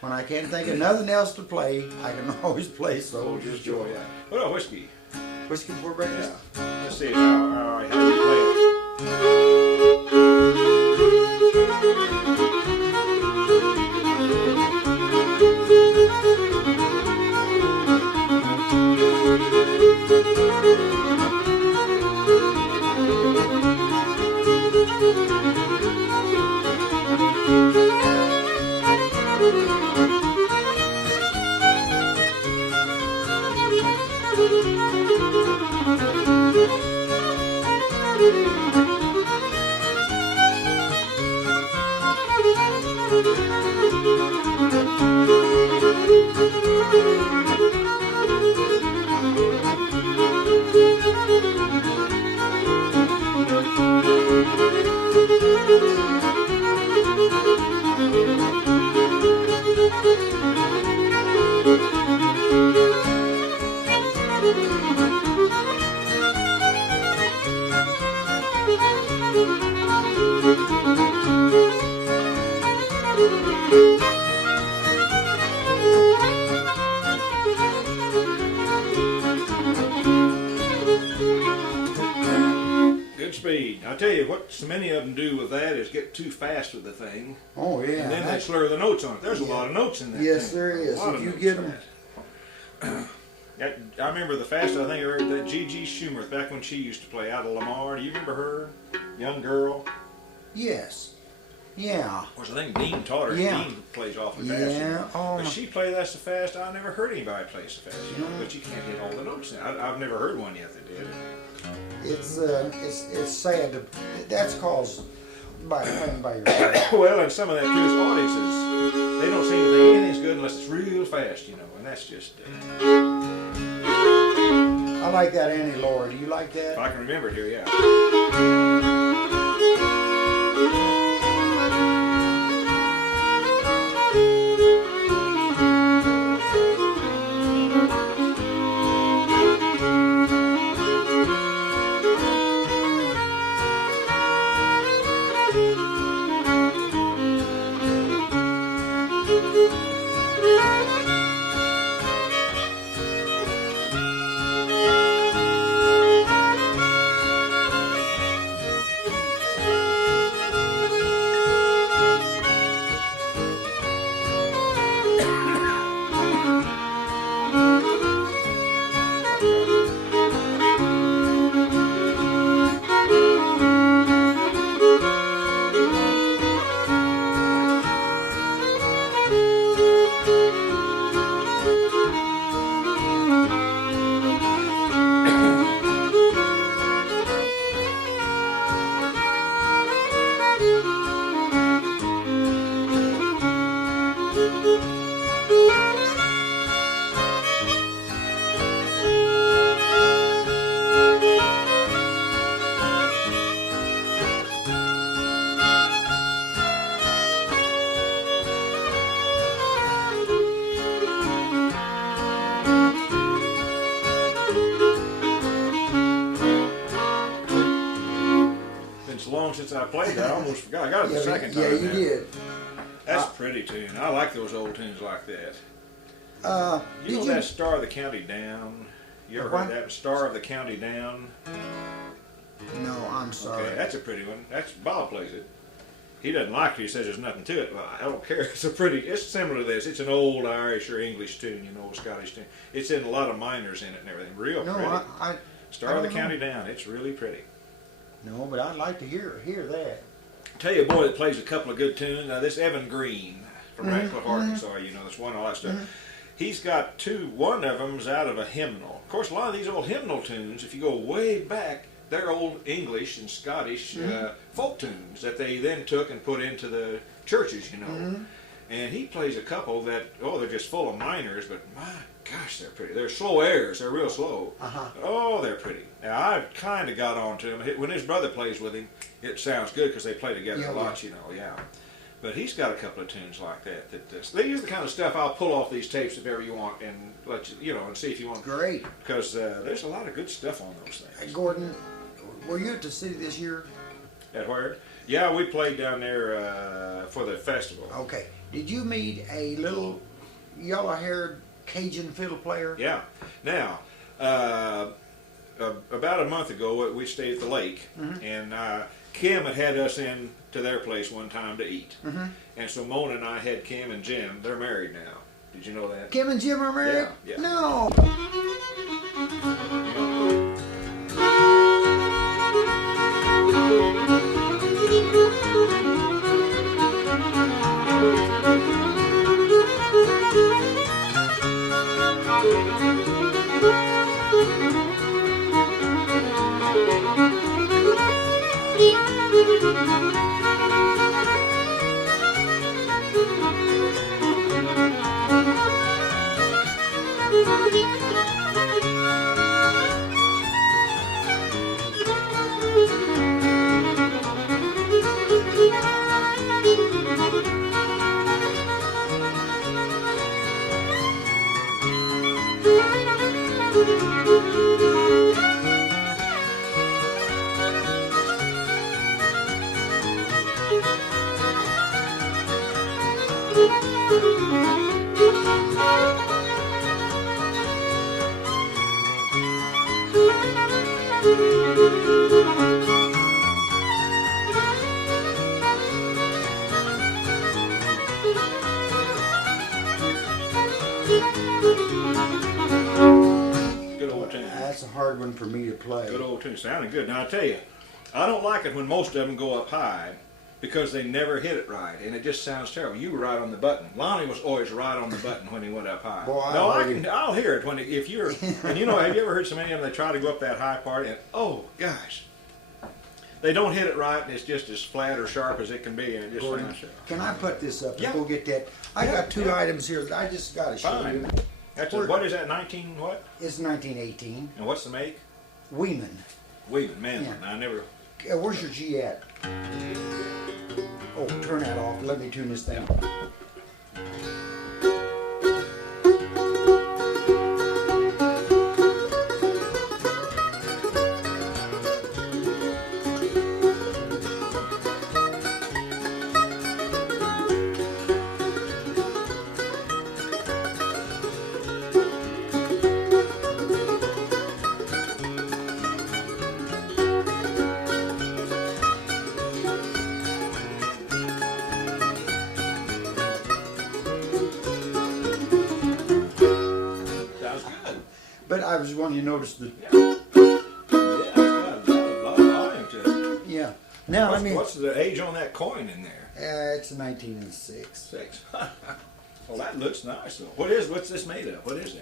When I can't think of nothing else to play, I can always play Soldier's Joy. What about whiskey? Whiskey before breakfast? Yeah. Let's see how you play it. Good speed. I tell you what, so many of them do with that is get too fast with the thing, Oh yeah. and then they slur the notes on it. There's a lot of notes in that. Yes, thing. there A is. lot If of you notes get in 'em- that. I remember the fastest I think I heard that G.G. Schumer back when she used to play out of Lamar. Do you remember her? Young girl. Yes. Yeah. Of course, I think Dean taught her. Yeah. Dean plays awfully fast. Yeah. Oh. But she played that so fast, I never heard anybody play so fast. You know, Yeah. but you can't hit all the notes. I've never heard one yet that did. It's sad. That's caused by playing by yourself. Well, and some of that too is audiences. They don't seem to think anything's good unless it's real fast, you know, and that's just. I like that Annie Laura. Do you like If that? I can remember it here, yeah. Since I played that, I almost forgot. I got it the second time. Yeah, you now. did. That's a pretty tune. I like those old tunes like that. You know did that Star of the County Down? You ever What? heard that? Star of the County Down? No, I'm sorry. Okay, that's a pretty one. That's Bob plays it. He doesn't like it. He says there's nothing to it. Well, I don't care. It's a pretty. It's similar to this. It's an old Irish or English tune, you know, Scottish tune. It's in a lot of minors in it and everything. Real No, pretty. I Star of the don't know. County Down. It's really pretty. No, but I'd like to hear that. Tell you a boy that plays a couple of good tunes. This Evan Green from Mm-hmm, Radcliffe, Arkansas. You know, that's one all that stuff. He's got two. One of them's out of a hymnal. Of course, a lot of these old hymnal tunes, if you go way back, they're old English and Scottish folk tunes that they then took and put into the churches. You know, and he plays a couple that they're just full of minors, but my gosh, they're pretty. They're slow airs. They're real slow. Oh, they're pretty. Now, I've kind of got on to him. When his brother plays with him, it sounds good because they play together a lot, you know, yeah. But he's got a couple of tunes like that. They use the kind of stuff I'll pull off these tapes if ever you want and let you know, and see if you want. Great. Because there's a lot of good stuff on those Hey, things. Gordon, were you at the city this year? At where? Yeah, we played down there for the festival. Okay. Did you meet a little yellow-haired Cajun fiddle player? Yeah. Now, about a month ago, we stayed at the lake, and Kim had us in to their place one time to eat. And so Mona and I had Kim and Jim. They're married now. Did you know that? Kim and Jim are married? Yeah, yeah. No. Good old tune. That's a hard one for me to play. Good old tune. Sounding good. Now, I tell you, I don't like it when most of them go up high because they never hit it right, and it just sounds terrible. You were right on the button. Lonnie was always right on the button when he went up high. Boy, no, I I'll hear it when if you're. And you know, have you ever heard so many of them? They try to go up that high part, and oh gosh, they don't hit it right, and it's just as flat or sharp as it can be, and it just Gordon, sounds sharp. can I put this up? Yeah. We'll get that. I Yeah, got two yeah. items here that I just got to show Fine. you. That's Where- what is that? 19 what? It's 1918. And what's the make? Weeman. Weaving, Manlin. Yeah. I never. Where's your G at? Oh, turn that off. Let me tune this down. Sounds good. But I was wanting you to notice the. Yeah, it's got a lot of volume to it. Yeah. Now, I mean, What's the age on that coin in there? it's 1906. 6. Well, that looks nice though. What's this made of? What is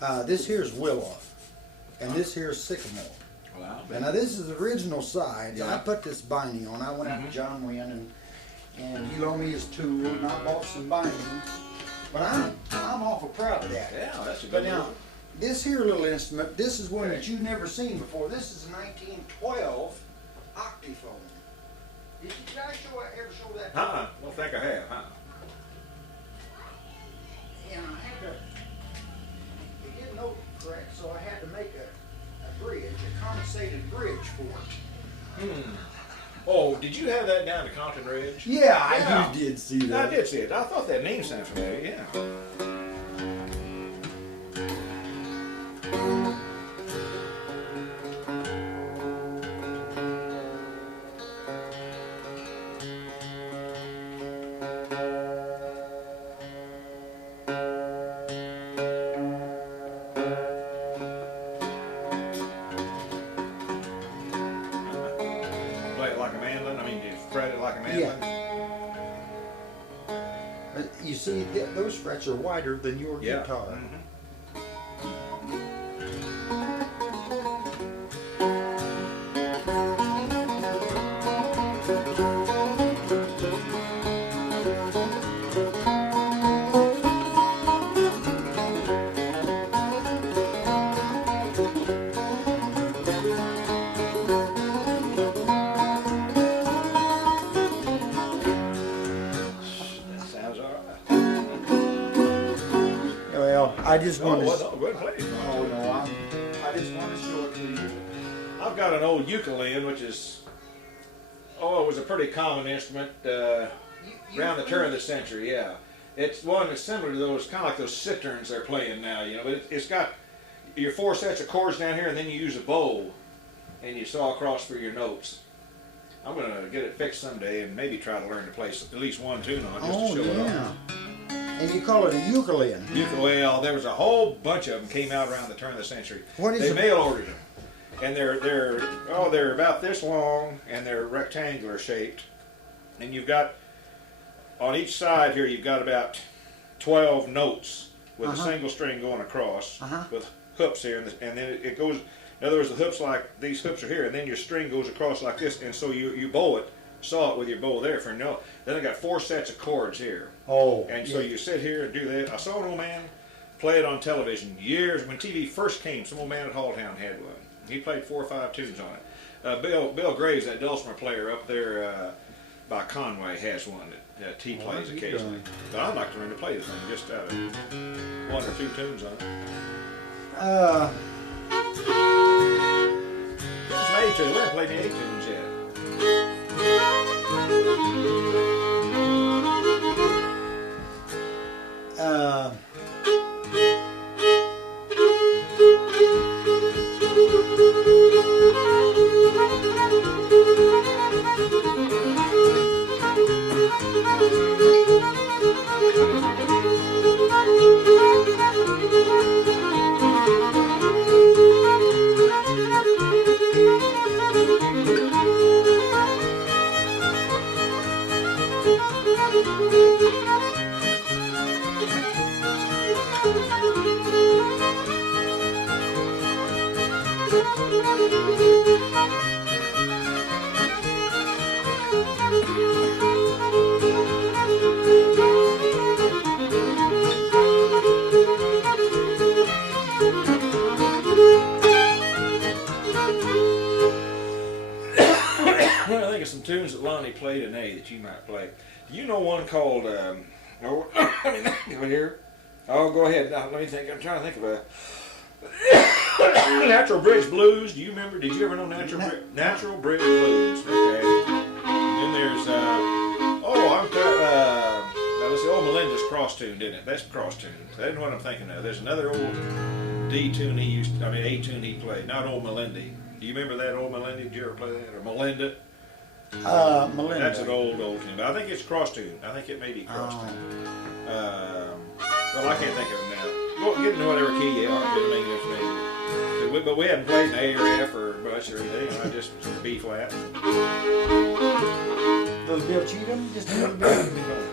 that? This here's willow, and this here's sycamore. Wow. And now this is the original sides. Yeah. I put this binding on. I went out to John Wynn and he loaned me his tool, and I bought some bindings. But I'm awful proud of that. Yeah, that's a But good now, one. this here little instrument, this is one that you've never seen before. This is a 1912 octaphone. Did you guys ever show that? Don't think I have, And I had to, it didn't note correct, so I had to make a bridge, a compensated bridge for it. Oh, did you have that down to Compton Ridge? Yeah, You did see that. I did see it. I thought that name sounded familiar, yeah. Play it like a mandolin? I mean, do you fret it like a mandolin? But you see, those frets are wider than your Yeah. guitar. Mhm. That sounds all right. Well, I just Oh, wanted well, to. no, go ahead and play it. Oh no, I just want to show it to you. I've got an old ukulele, which is, it was a pretty common instrument around the turn of the century, yeah. It's one that's similar to those, kind of like those citerns they're playing now, you know, but it's got your 4 sets of chords down here, and then you use a bow, and you saw across for your notes. I'm going to get it fixed someday and maybe try to learn to play at least one tune on it just Oh to show it off. yeah. And you call it a ukulele. Ukulele, there was a whole bunch of them came out around the turn of the century. What is They it? mail ordered them, and they're about this long, and they're rectangular shaped, and you've got on each side here you've got about 12 notes with a single string going across with hoops here, and then it goes. In other words, the hoops like these hoops are here, and then your string goes across like this, and so you bow it, saw it with your bow there for a note. Then I got 4 sets of chords here. Oh. And so you sit here and do that. I saw an old man play it on television years when TV first came. Some old man at Halltown had one. He played 4 or 5 tunes on it. Bill Graves, that dulcimer player up there by Conway, has one that he plays occasionally. But I'd like to learn to play the thing just out of 1 or 2 tunes on it. It's an A tune. We haven't played any A tunes yet. I think of some tunes that Lonnie played in A that you might play. You know one called, let me think of it here. Oh, go ahead. Now, let me think. I'm trying to think of a Natural Bridge Blues. Do you remember? Did you ever know Natural Bridge Blues? Okay. Then there's, that was the old Melinda's cross tune, didn't it? That's cross tune. That isn't what I'm thinking of. There's another old D tune A tune he played. Not old Melinda. Do you remember that old Melinda? Did you ever play that? Or Melinda? Melinda. That's an old tune, but I think it's cross tune. I think it may be cross tune. Well, I can't think of them now. Well, get into whatever key you are. It doesn't make any difference. But we hadn't played an A or F or much or anything. I just B flat. Little Bill Cheatham, just a little bit.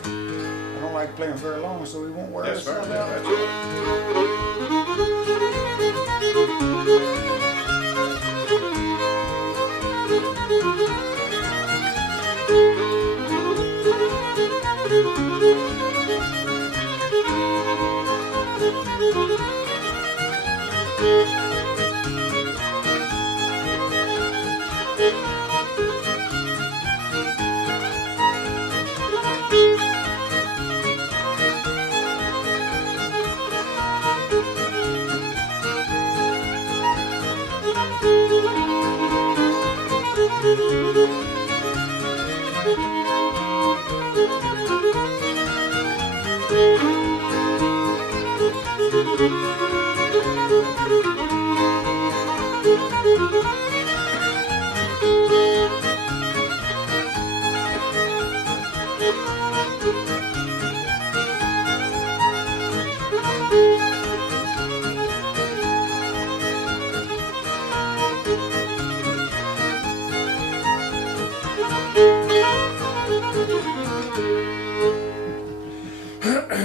I don't like playing very long, so we won't wear That's fair. ourselves out. That's it.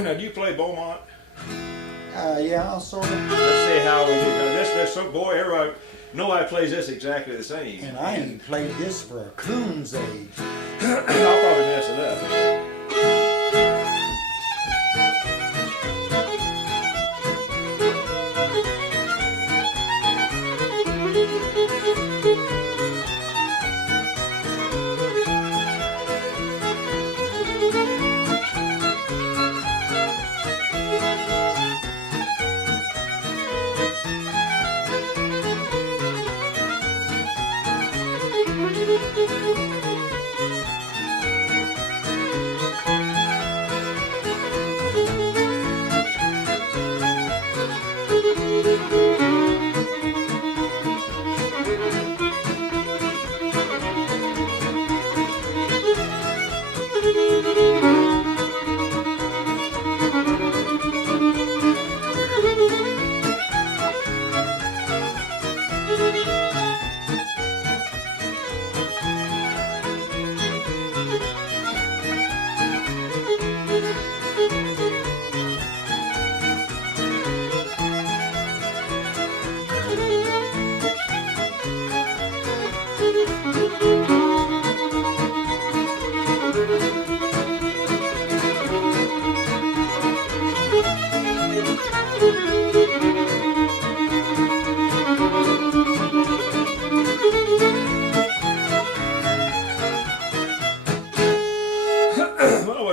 Now, do you play Beaumont? Yeah, sort of. Let's see how we do. Now, this so boy, everybody, nobody plays this exactly the same. And I ain't played this for a coon's age. I'll probably mess it up.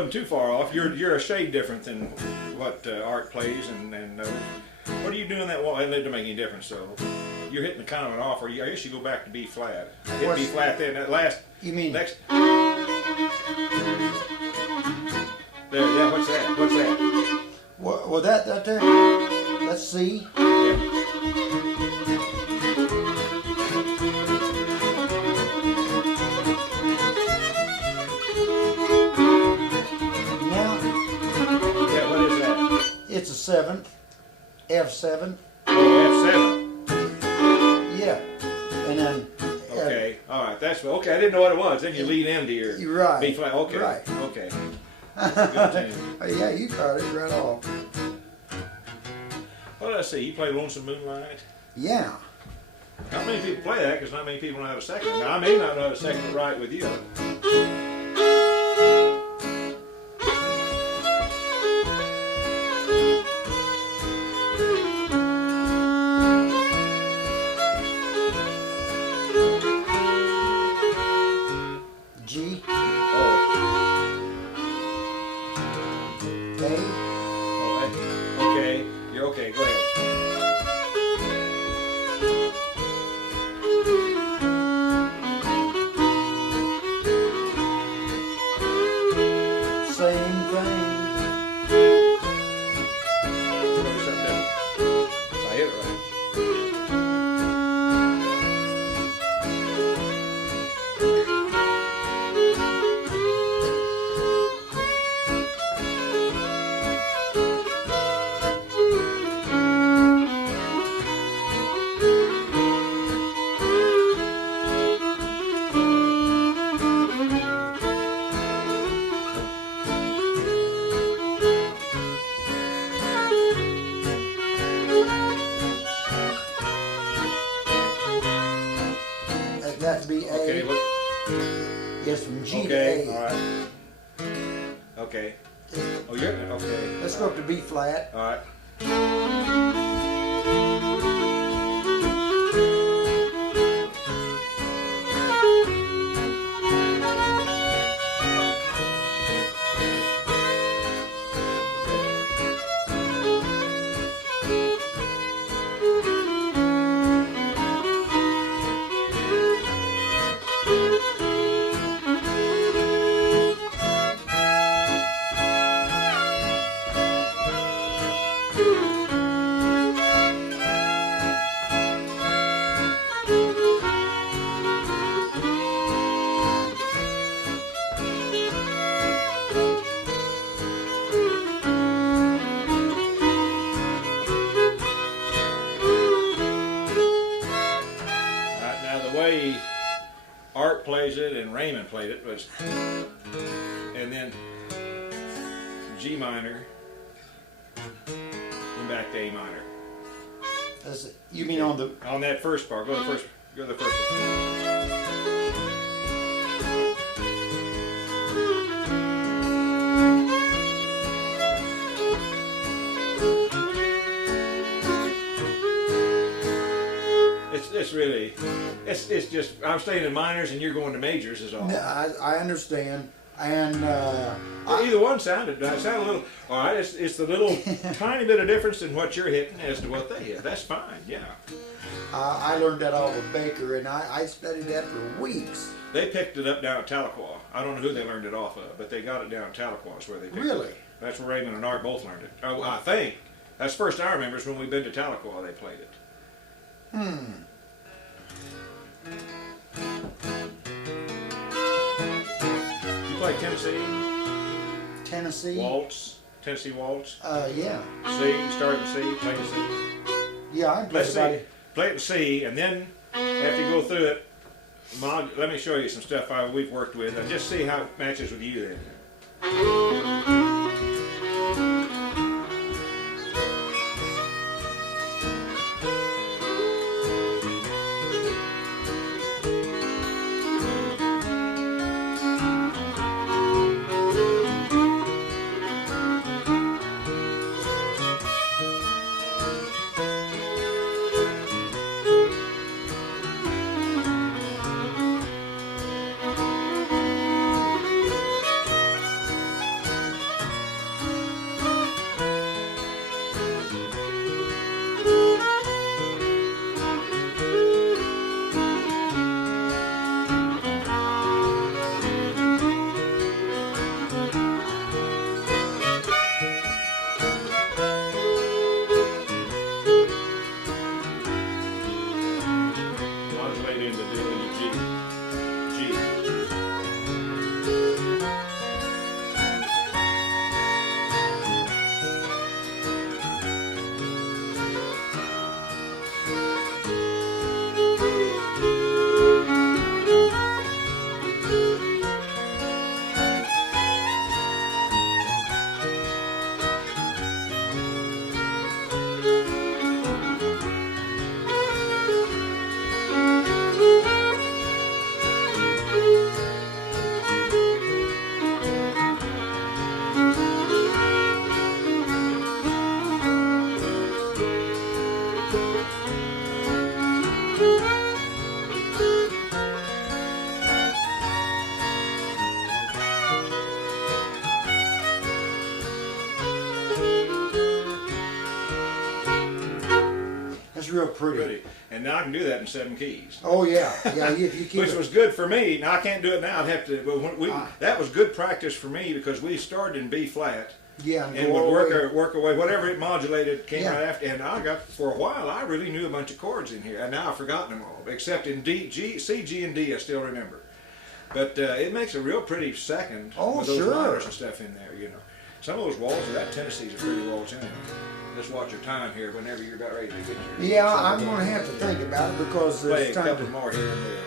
Too far off. You're a shade different than what Art plays, and what are you doing that wall? It didn't make any difference. So you're hitting the kind of an off, or I guess you go back to B flat. Hit B flat then. That last. You mean next? There. Yeah. What's that? What's that? Well, that there. Let's see. Yeah. It's a 7th, F7. Oh, F7. Yeah, and then. Okay, all right. That's okay. I didn't know what it was. Then you lead into your right, B flat. Okay, right. Okay. Good tune. Yeah, you caught it right off. Well, let's see. You play Lonesome Moonlight. Yeah. Not many people play that because not many people know how to second. Now I may not know how to second it right with you. G. Okay, you're okay, go ahead. Same thing. I hit it right. That's B A. Okay, look. Yes, from G Okay, to A. all right. Okay. Oh, you're okay. Let's go up to B flat. All right. Art plays it and Raymond played it was, and then G minor and back to A minor. You mean on the on that first bar? Go to the first. Go to the first one. It's really, it's just, I'm staying in minors and you're going to majors is all. I understand, and either one sounded a little, all right, it's the little tiny bit of difference in what you're hitting as to what they hit. That's fine, yeah. I learned that off of Baker, and I studied that for weeks. They picked it up down at Tahlequah. I don't know who they learned it off of, but they got it down at Tahlequah is where they picked it up. Really? That's where Raymond and Art both learned it. Oh, I think. That's the first I remember is when we've been to Tahlequah they played it. You play Tennessee? Tennessee? Waltz? Tennessee Waltz? Yeah. C, start with C, play the C. Yeah, I played about it. Play it to C, and then after you go through it, let me show you some stuff we've worked with, and just see how it matches with you then. Real pretty. And now I can do that in 7 keys. Oh yeah, yeah. If you keep which was good for me. Now I can't do it now. I'd have to. But that was good practice for me because we started in B flat. Yeah, and would work away. Whatever it modulated came right after. And I got for a while. I really knew a bunch of chords in here, and now I've forgotten them all, except in D, G, C, G, and D. I still remember. But it makes a real pretty second with those minors and stuff in there. You know, some of those waltzes. That Tennessee's a pretty waltz anyway. Just watch your time here whenever you're about ready to get your... Yeah, I'm going to have to think about it because play it's a time couple more here and there.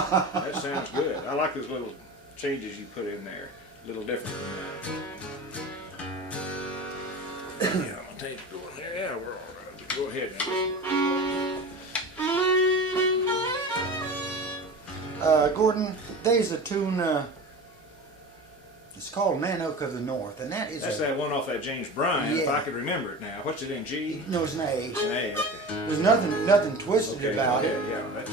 That sounds good. I like those little changes you put in there. A little different than that. Yeah, I'm gonna take it going here. Yeah, we're all right. Go ahead now. Gordon, there's a tune. It's called Man Oak of the North, and that is. That's that one off that James Bryan. Yeah. If I could remember it now. What's it in G? No, it's an A. It's an A. Okay. There's nothing twisted Okay. about it. Yeah. That's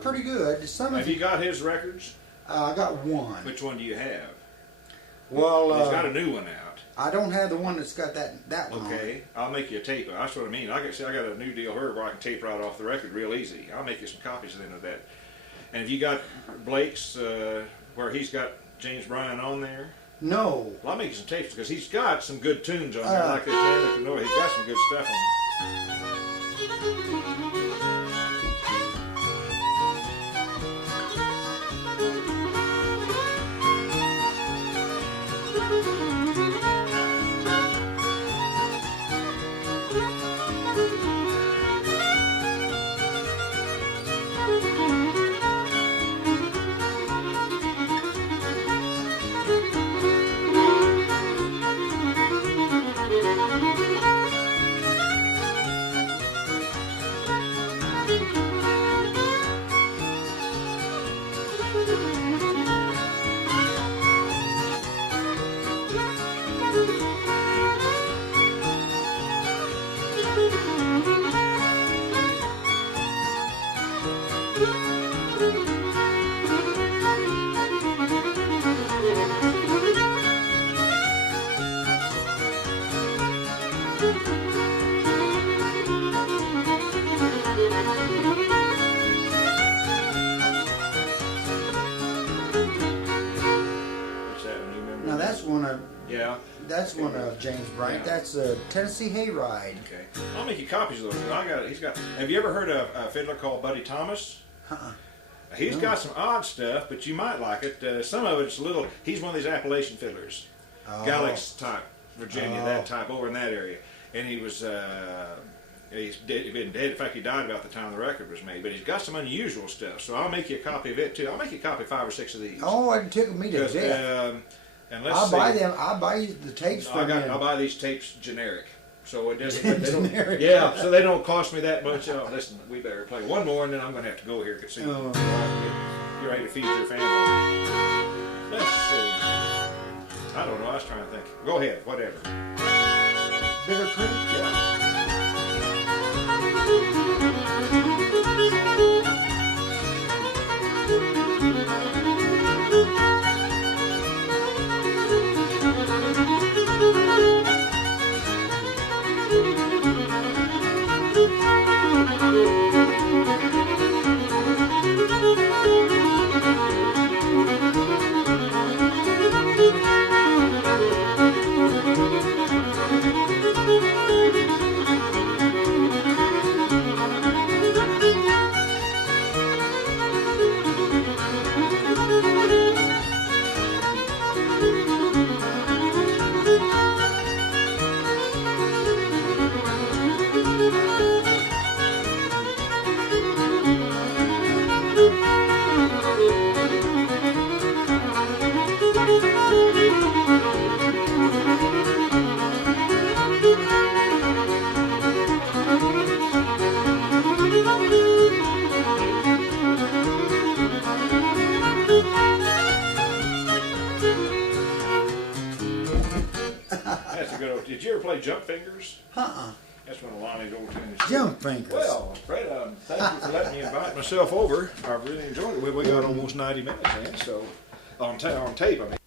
Pretty good. Some Have of you got his records? I got one. Which one do you have? Well, He's got a new one out. I don't have the one that's got that one. on it. Okay, I'll make you a tape. That's what I mean. I got a new deal here where I can tape right off the record real easy. I'll make you some copies then of that. And have you got Blake's where he's got James Bryan on there? No. Well, I'll make you some tapes because he's got some good tunes on there. Like this Man Oak of the North. He's got some good stuff on there. That's one of James Bryan. Yeah. That's a Tennessee Hayride. Okay. I'll make you copies of those. He's got. Have you ever heard of a fiddler called Buddy Thomas? He's got some odd stuff, but you might like it. Some of it's a little. He's one of these Appalachian fiddlers, Galax type, Virginia, that type over in that area. And he was. He's been dead. In fact, he died about the time the record was made. But he's got some unusual stuff. So I'll make you a copy of it too. I'll make you a copy of 5 or 6 of these. Oh, it took me to death. And let's I'll see. buy them. I'll buy you the tapes from them. I'll buy these tapes generic, so it doesn't. They don't, Generic. yeah, so they don't cost me that much. Oh, listen, we better play one more, and then I'm going to have to go here. Cause see, Oh. you're ready to feed your family. Let's see. I don't know. I was trying to think. Go ahead. Whatever. Bitter Creek. Yeah. play Jump Fingers? That's one of Lonnie's old tunes. Jump Fingers. Well, Fred, thank you for letting me invite myself over. I really enjoyed it. We got almost 90 minutes in, so on tape, I mean.